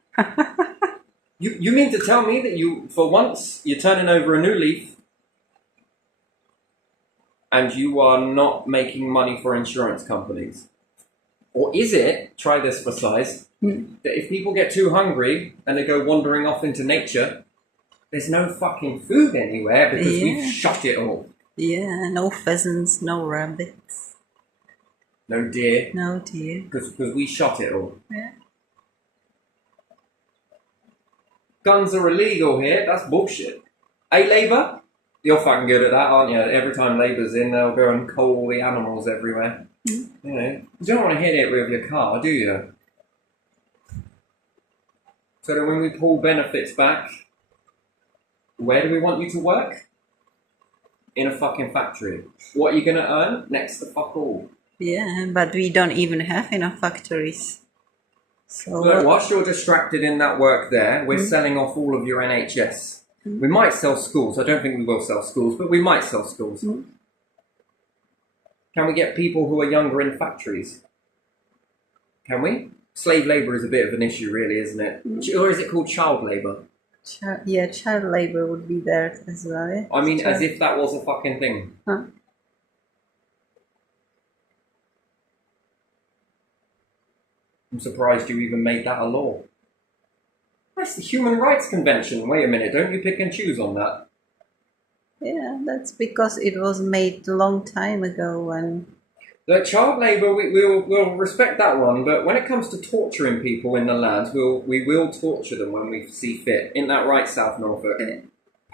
You mean to tell me that you, for once, you're turning over a new leaf and you are not making money for insurance companies? Or is it, try this for size, that if people get too hungry and they go wandering off into nature, There's no fucking food anywhere because Yeah. we've shot it all. Yeah, no pheasants, no rabbits, No deer, no deer. because we shot it all. Yeah. Guns are illegal here. That's bullshit. Hey, Labour, you're fucking good at that, aren't you? Every time Labour's in, they'll go and cull all the animals everywhere. You know, you don't want to hit it with your car, do you? So that when we pull benefits back, where do we want you to work? In a fucking factory. What are you going to earn? Next to fuck all. Yeah, but we don't even have enough factories. So Look, whilst you're distracted in that work there, we're selling off all of your NHS. We might sell schools. I don't think we will sell schools, but we might sell schools. Can we get people who are younger in factories? Can we? Slave labour is a bit of an issue, really, isn't it? Or is it called child labour? yeah, child labor would be there as well. Yeah? I mean, as if that was a fucking thing. Huh? I'm surprised you even made that a law. That's the Human Rights Convention. Wait a minute, don't you pick and choose on that? Yeah, that's because it was made a long time ago and The child labour, we'll respect that one, but when it comes to torturing people in the land, we will torture them when we see fit. Isn't that right, South Norfolk? Yeah.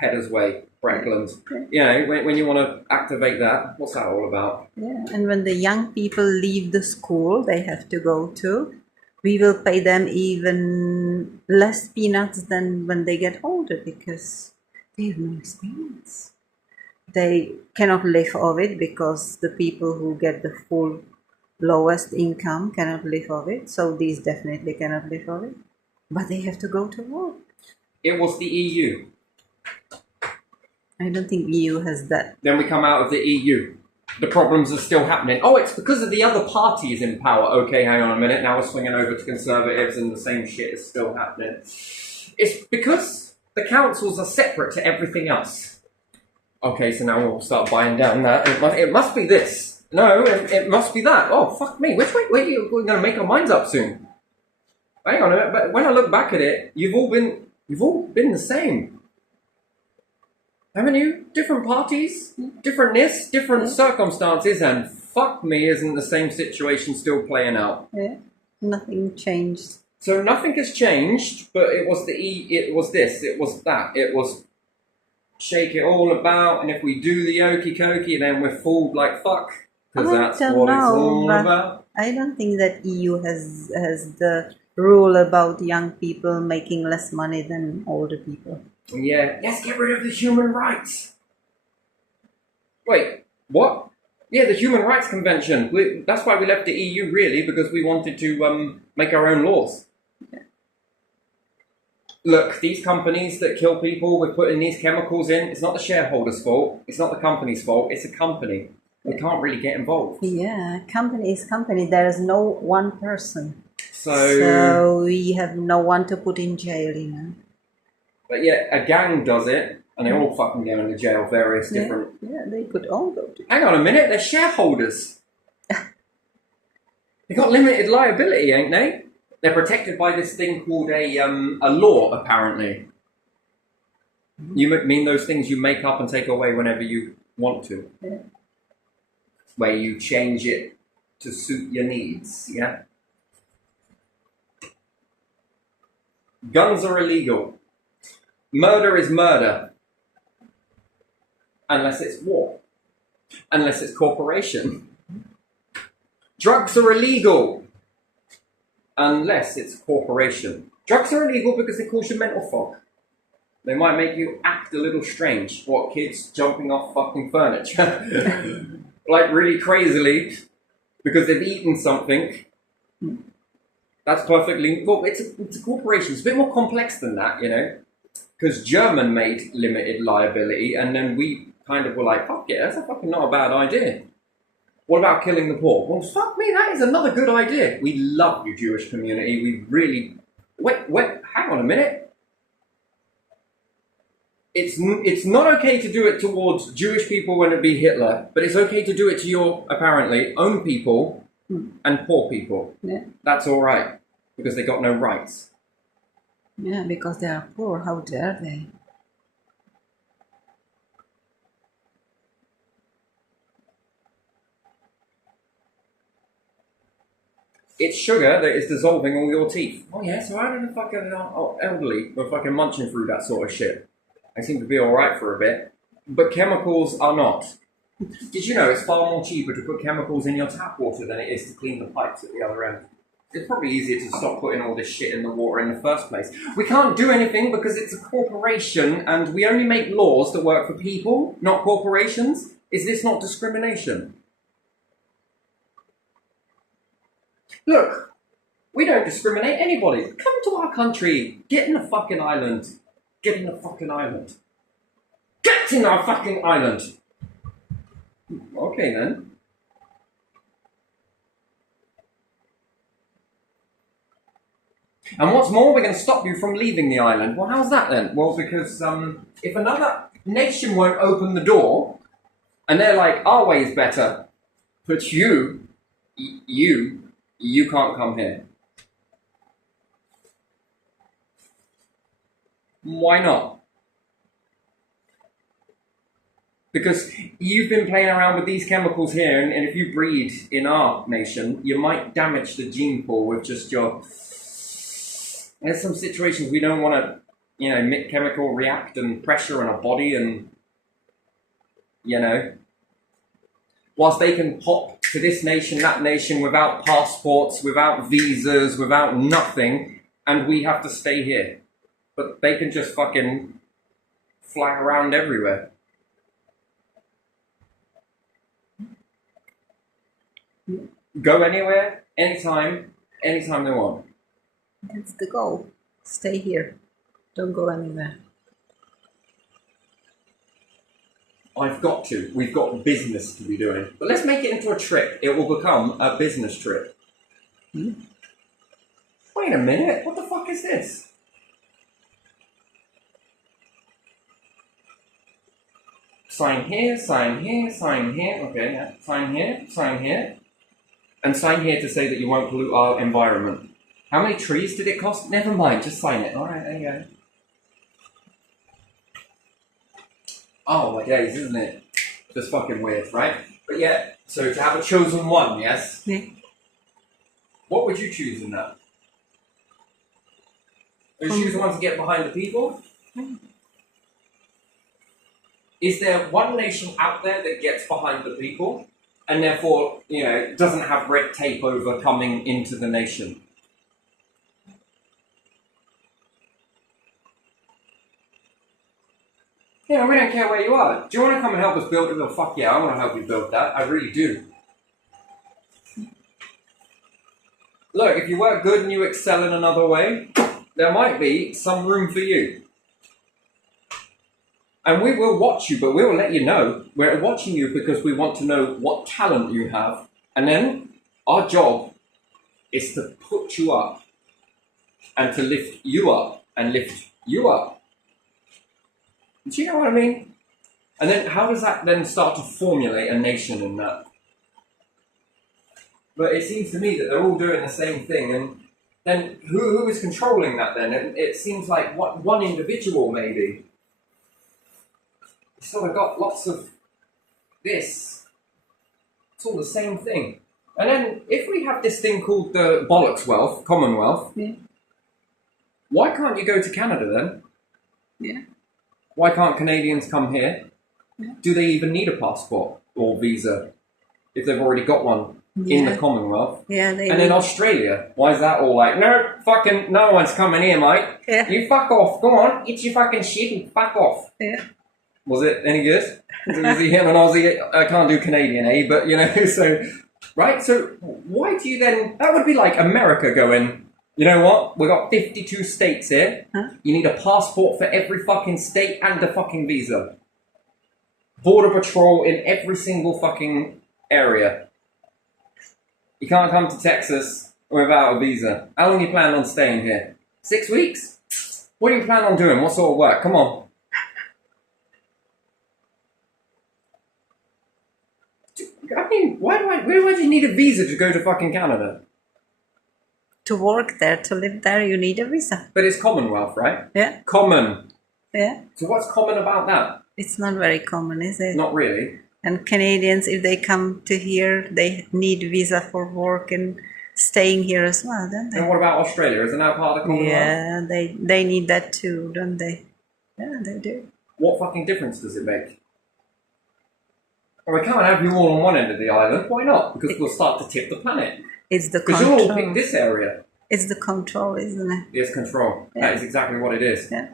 Pedders Way, Breckland. You know, when you want to activate that, what's that all about? yeah, and when the young people leave the school they have to go to, we will pay them even less peanuts than when they get older because they have no experience. They cannot live off it because the people who get the full lowest income cannot live off it. So these definitely cannot live off it. But they have to go to work. It was the EU. I don't think EU has that. Then we come out of the EU. The problems are still happening. Oh, it's because of the other parties in power. Okay, hang on a minute. Now we're swinging over to Conservatives and the same shit is still happening. It's because the councils are separate to everything else. Okay, so now we'll start buying down that. It must be this. No, it must be that. Oh, fuck me. Which way? We're going to make our minds up soon. Hang on a minute. But when I look back at it, you've all been the same. Haven't you? Different parties, differentness, different circumstances, and fuck me, isn't the same situation still playing out? Yeah, nothing changed. So nothing has changed, but it was it was this, it was that, it was shake it all about, and if we do the okie dokie, then we're fooled like fuck, because that's what it's all about. I don't think that EU has the rule about young people making less money than older people. Yeah, let's get rid of the human rights. Wait, what? Yeah, the Human Rights Convention. That's why we left the EU, really, because we wanted to make our own laws. Yeah. Look, these companies that kill people with putting these chemicals in, it's not the shareholders' fault. It's not the company's fault. It's a company. We can't really get involved. Yeah, company is company. There is no one person. So we have no one to put in jail, you know. But yeah, a gang does it, and they all fucking go into jail, various different... Yeah, they could all go to jail. Hang on a minute, they're shareholders. They've got limited liability, ain't they? They're protected by this thing called a law, apparently. You mean those things you make up and take away whenever you want to? Yeah. Where you change it to suit your needs, yeah? Guns are illegal. Murder is murder. Unless it's war. Unless it's corporation. Drugs are illegal. Unless it's corporation. Drugs are illegal because they cause you mental fog. They might make you act a little strange. What, kids jumping off fucking furniture? Like really crazily. Because they've eaten something. That's perfectly... Well, it's a corporation. It's a bit more complex than that, you know. Because German made limited liability, and then we kind of were like, fuck it, that's fucking not a bad idea. What about killing the poor? Well, fuck me, that is another good idea. We love you, Jewish community. We really... Wait, hang on a minute. It's not okay to do it towards Jewish people when it be Hitler, but it's okay to do it to your, apparently, own people and poor people. Yeah. That's all right, because they got no rights. Yeah, because they are poor. How dare they? It's sugar that is dissolving all your teeth. Oh yeah, so how do the fucking elderly were fucking munching through that sort of shit? They seem to be alright for a bit. But chemicals are not. Did you know it's far more cheaper to put chemicals in your tap water than it is to clean the pipes at the other end? It's probably easier to stop putting all this shit in the water in the first place. We can't do anything because it's a corporation and we only make laws that work for people, not corporations. Is this not discrimination? Look, we don't discriminate anybody. Come to our country. Get in the fucking island. Get in the fucking island. Get in our fucking island. Okay then. And what's more, we're going to stop you from leaving the island. Well, how's that then? Well, because if another nation won't open the door, and they're like, our way is better, but you can't come here. Why not? Because you've been playing around with these chemicals here, and if you breed in our nation, you might damage the gene pool with just your... There's some situations we don't want to, chemical react and pressure in our body and, whilst they can hop to this nation, that nation without passports, without visas, without nothing, and we have to stay here. But they can just fucking fly around everywhere. Go anywhere, anytime they want. That's the goal. Stay here. Don't go anywhere. I've got to. We've got business to be doing. But let's make it into a trip. It will become a business trip. Wait a minute. What the fuck is this? Sign here, sign here, sign here. Okay, yeah. Sign here, sign here. And sign here to say that you won't pollute our environment. How many trees did it cost? Never mind, just sign it. Alright, there you go. Oh my days, isn't it? Just fucking weird, right? But yeah, so to have a chosen one, yes? Yeah. What would you choose in that? Would you choose the one to get behind the people? Is there one nation out there that gets behind the people and therefore, doesn't have red tape over coming into the nation? We don't care where you are. Do you want to come and help us build it? Well, fuck yeah, I want to help you build that. I really do. Look, if you work good and you excel in another way, there might be some room for you. And we will watch you, but we will let you know. We're watching you because we want to know what talent you have. And then our job is to put you up and to lift you up and lift you up. Do you know what I mean? And then how does that then start to formulate a nation in that? But it seems to me that they're all doing the same thing, and then who is controlling that then? It seems like one individual maybe. It's sort of got lots of this. It's all the same thing. And then if we have this thing called the bollocks wealth, Commonwealth, why can't you go to Canada then? Yeah. Why can't Canadians come here? Yeah. Do they even need a passport or visa if they've already got one in the Commonwealth? Yeah, and in Australia, why is that all like, no, fucking, no one's coming here, mate. Yeah. You fuck off. Go on, eat your fucking shit and fuck off. Yeah. Was it any good? Was he him and Aussie? I can't do Canadian, but, so, right? So why do you then, that would be like America going, you know what? We've got 52 states here. Huh? You need a passport for every fucking state and a fucking visa. Border patrol in every single fucking area. You can't come to Texas without a visa. How long do you plan on staying here? 6 weeks? What do you plan on doing? What sort of work? Come on. I mean, why do you need a visa to go to fucking Canada? To work there, to live there, you need a visa. But it's Commonwealth, right? Yeah. Common. Yeah. So what's common about that? It's not very common, is it? Not really. And Canadians, if they come to here, they need visa for work and staying here as well, don't And they? what about Australia? Is it now part of the Commonwealth? Yeah, they need that too, don't they? Yeah, they do. What fucking difference does it make? Well, we can't have you all on one end of the island. Why not? Because we'll start to tip the planet. It's the Because you'll all pick control. this area. It's the control, isn't it? Yes, control. Yeah. That is exactly what it is. Yeah.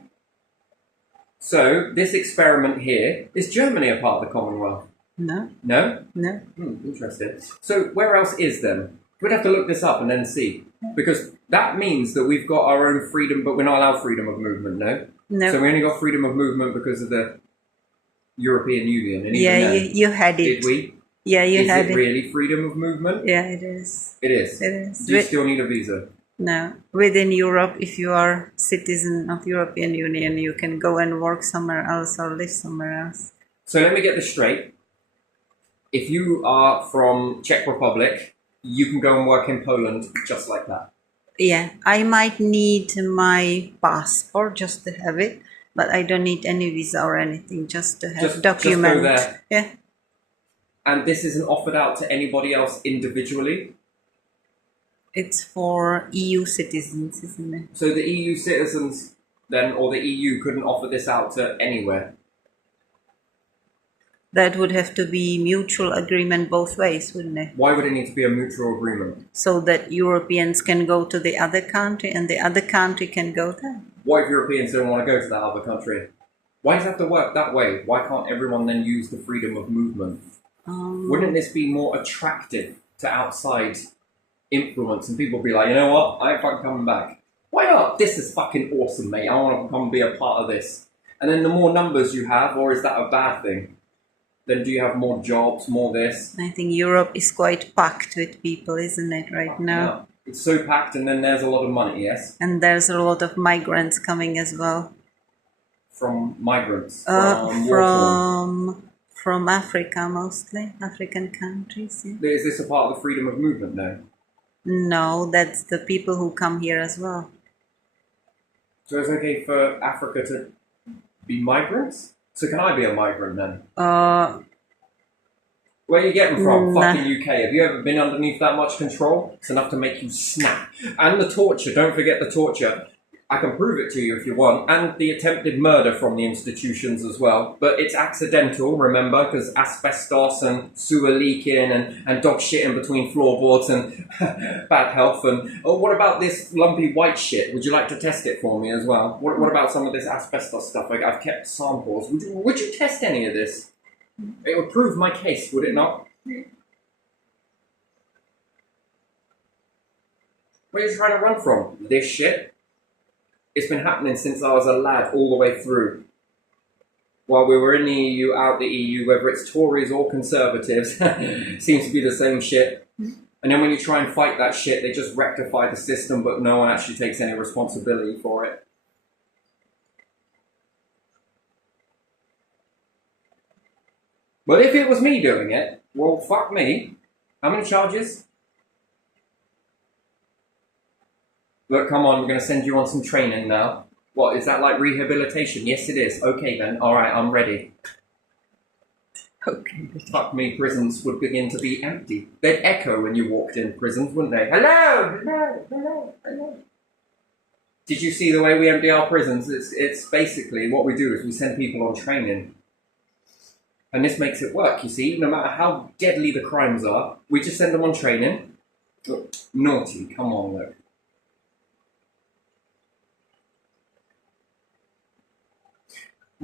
So, this experiment here, is Germany a part of the Commonwealth? No, No? no. Interesting. So, where else is then? We'd have to look this up and then see. Because that means that we've got our own freedom, but we're not allowed freedom of movement, no? No. So, we only got freedom of movement because of the European Union. And even Yeah, then, you had it. did we? Yeah, you Is had it really freedom of movement? Yeah, it is. It is. It is. Do you still need a visa? No, within Europe, if you are citizen of European Union, you can go and work somewhere else or live somewhere else. So let me get this straight. If you are from Czech Republic, you can go and work in Poland just like that. Yeah, I might need my passport just to have it, but I don't need any visa or anything, just to have Just document. go there. Yeah, And this isn't offered out to anybody else individually. it's for EU citizens, isn't it? So the EU citizens then, or the EU couldn't offer this out to anywhere. That would have to be mutual agreement both ways, wouldn't it? Why would it need to be a mutual agreement? So that Europeans can go to the other country and the other country can go there. What if Europeans don't want to go to that other country? Why does it have to work that way? Why can't everyone then use the freedom of movement? Wouldn't this be more attractive to outside influence and people be like, you know what, I ain't fucking coming back. Why not? This is fucking awesome, mate. I want to come and be a part of this. And then the more numbers you have, or is that a bad thing? Then do you have more jobs, more this? I think Europe is quite packed with people, isn't it, right now? Yeah. It's so packed and then there's a lot of money, yes? And there's a lot of migrants coming as well. From migrants, from war From Africa mostly, African countries. Yeah. Is this a part of the freedom of movement now? No, that's the people who come here as well. So it's okay for Africa to be migrants? So can I be a migrant then? Where are you getting from? Nah. Fucking UK. Have you ever been underneath that much control? It's enough to make you snap. And the torture, don't forget the torture. I can prove it to you if you want. And the attempted murder from the institutions as well. But it's accidental, remember, because asbestos and sewer leaking and dog shitting between floorboards and bad health. And what about this lumpy white shit? Would you like to test it for me as well? What about some of this asbestos stuff? I've kept samples. Would you test any of this? It would prove my case, would it not? Where are you trying to run from? This shit? It's been happening since I was a lad all the way through. While we were in the EU, out the EU, whether it's Tories or Conservatives, seems to be the same shit. And then when you try and fight that shit, they just rectify the system, but no one actually takes any responsibility for it. But if it was me doing it, well, fuck me. How many charges? Look, come on, we're going to send you on some training now. What, is that like rehabilitation? Yes, it is. Okay then, alright, I'm ready. Okay. Fuck me, prisons would begin to be empty. They'd echo when you walked in prisons, wouldn't they? Hello, hello, hello, hello. Did you see the way we empty our prisons? It's basically what we do is we send people on training. And this makes it work, you see. No matter how deadly the crimes are, we just send them on training. Look, naughty, come on, look.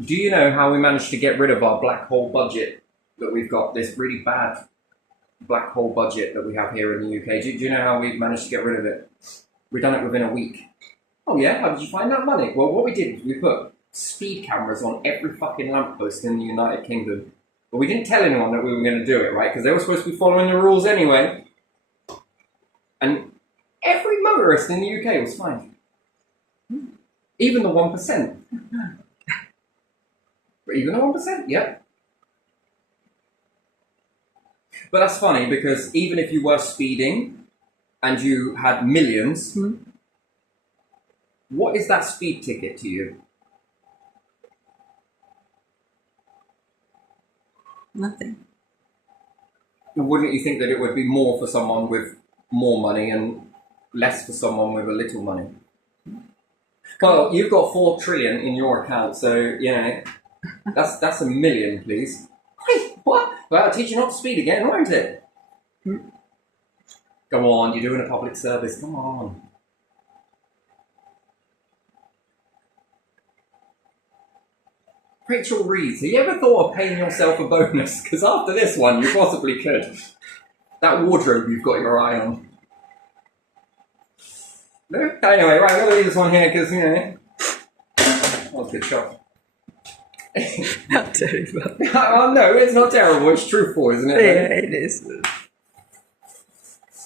Do you know how we managed to get rid of our black hole budget that we've got, this really bad black hole budget that we have here in the UK? Do you know how we managed to get rid of it? We've done it within a week. Oh yeah? How did you find that money? Well, what we did was we put speed cameras on every fucking lamppost in the United Kingdom. But we didn't tell anyone that we were going to do it, right? Because they were supposed to be following the rules anyway. And every motorist in the UK was fined. Even the 1%. Even the 1%, yeah. But that's funny because even if you were speeding and you had millions, what is that speed ticket to you? Nothing. Wouldn't you think that it would be more for someone with more money and less for someone with a little money. Well, you've got 4 trillion in your account, so you know that's $1 million, please. Wait, what? Well, I'll teach you not to speed again, won't it? Come on, you're doing a public service. Come on. Rachel Reeves, have you ever thought of paying yourself a bonus? Because after this one, you possibly could. That wardrobe you've got your eye on. No? Anyway, right, I'm going to leave this one here because, you know, that was a good shot. Not terrible. Oh, no, it's not terrible. It's truthful, isn't it? Yeah, it is.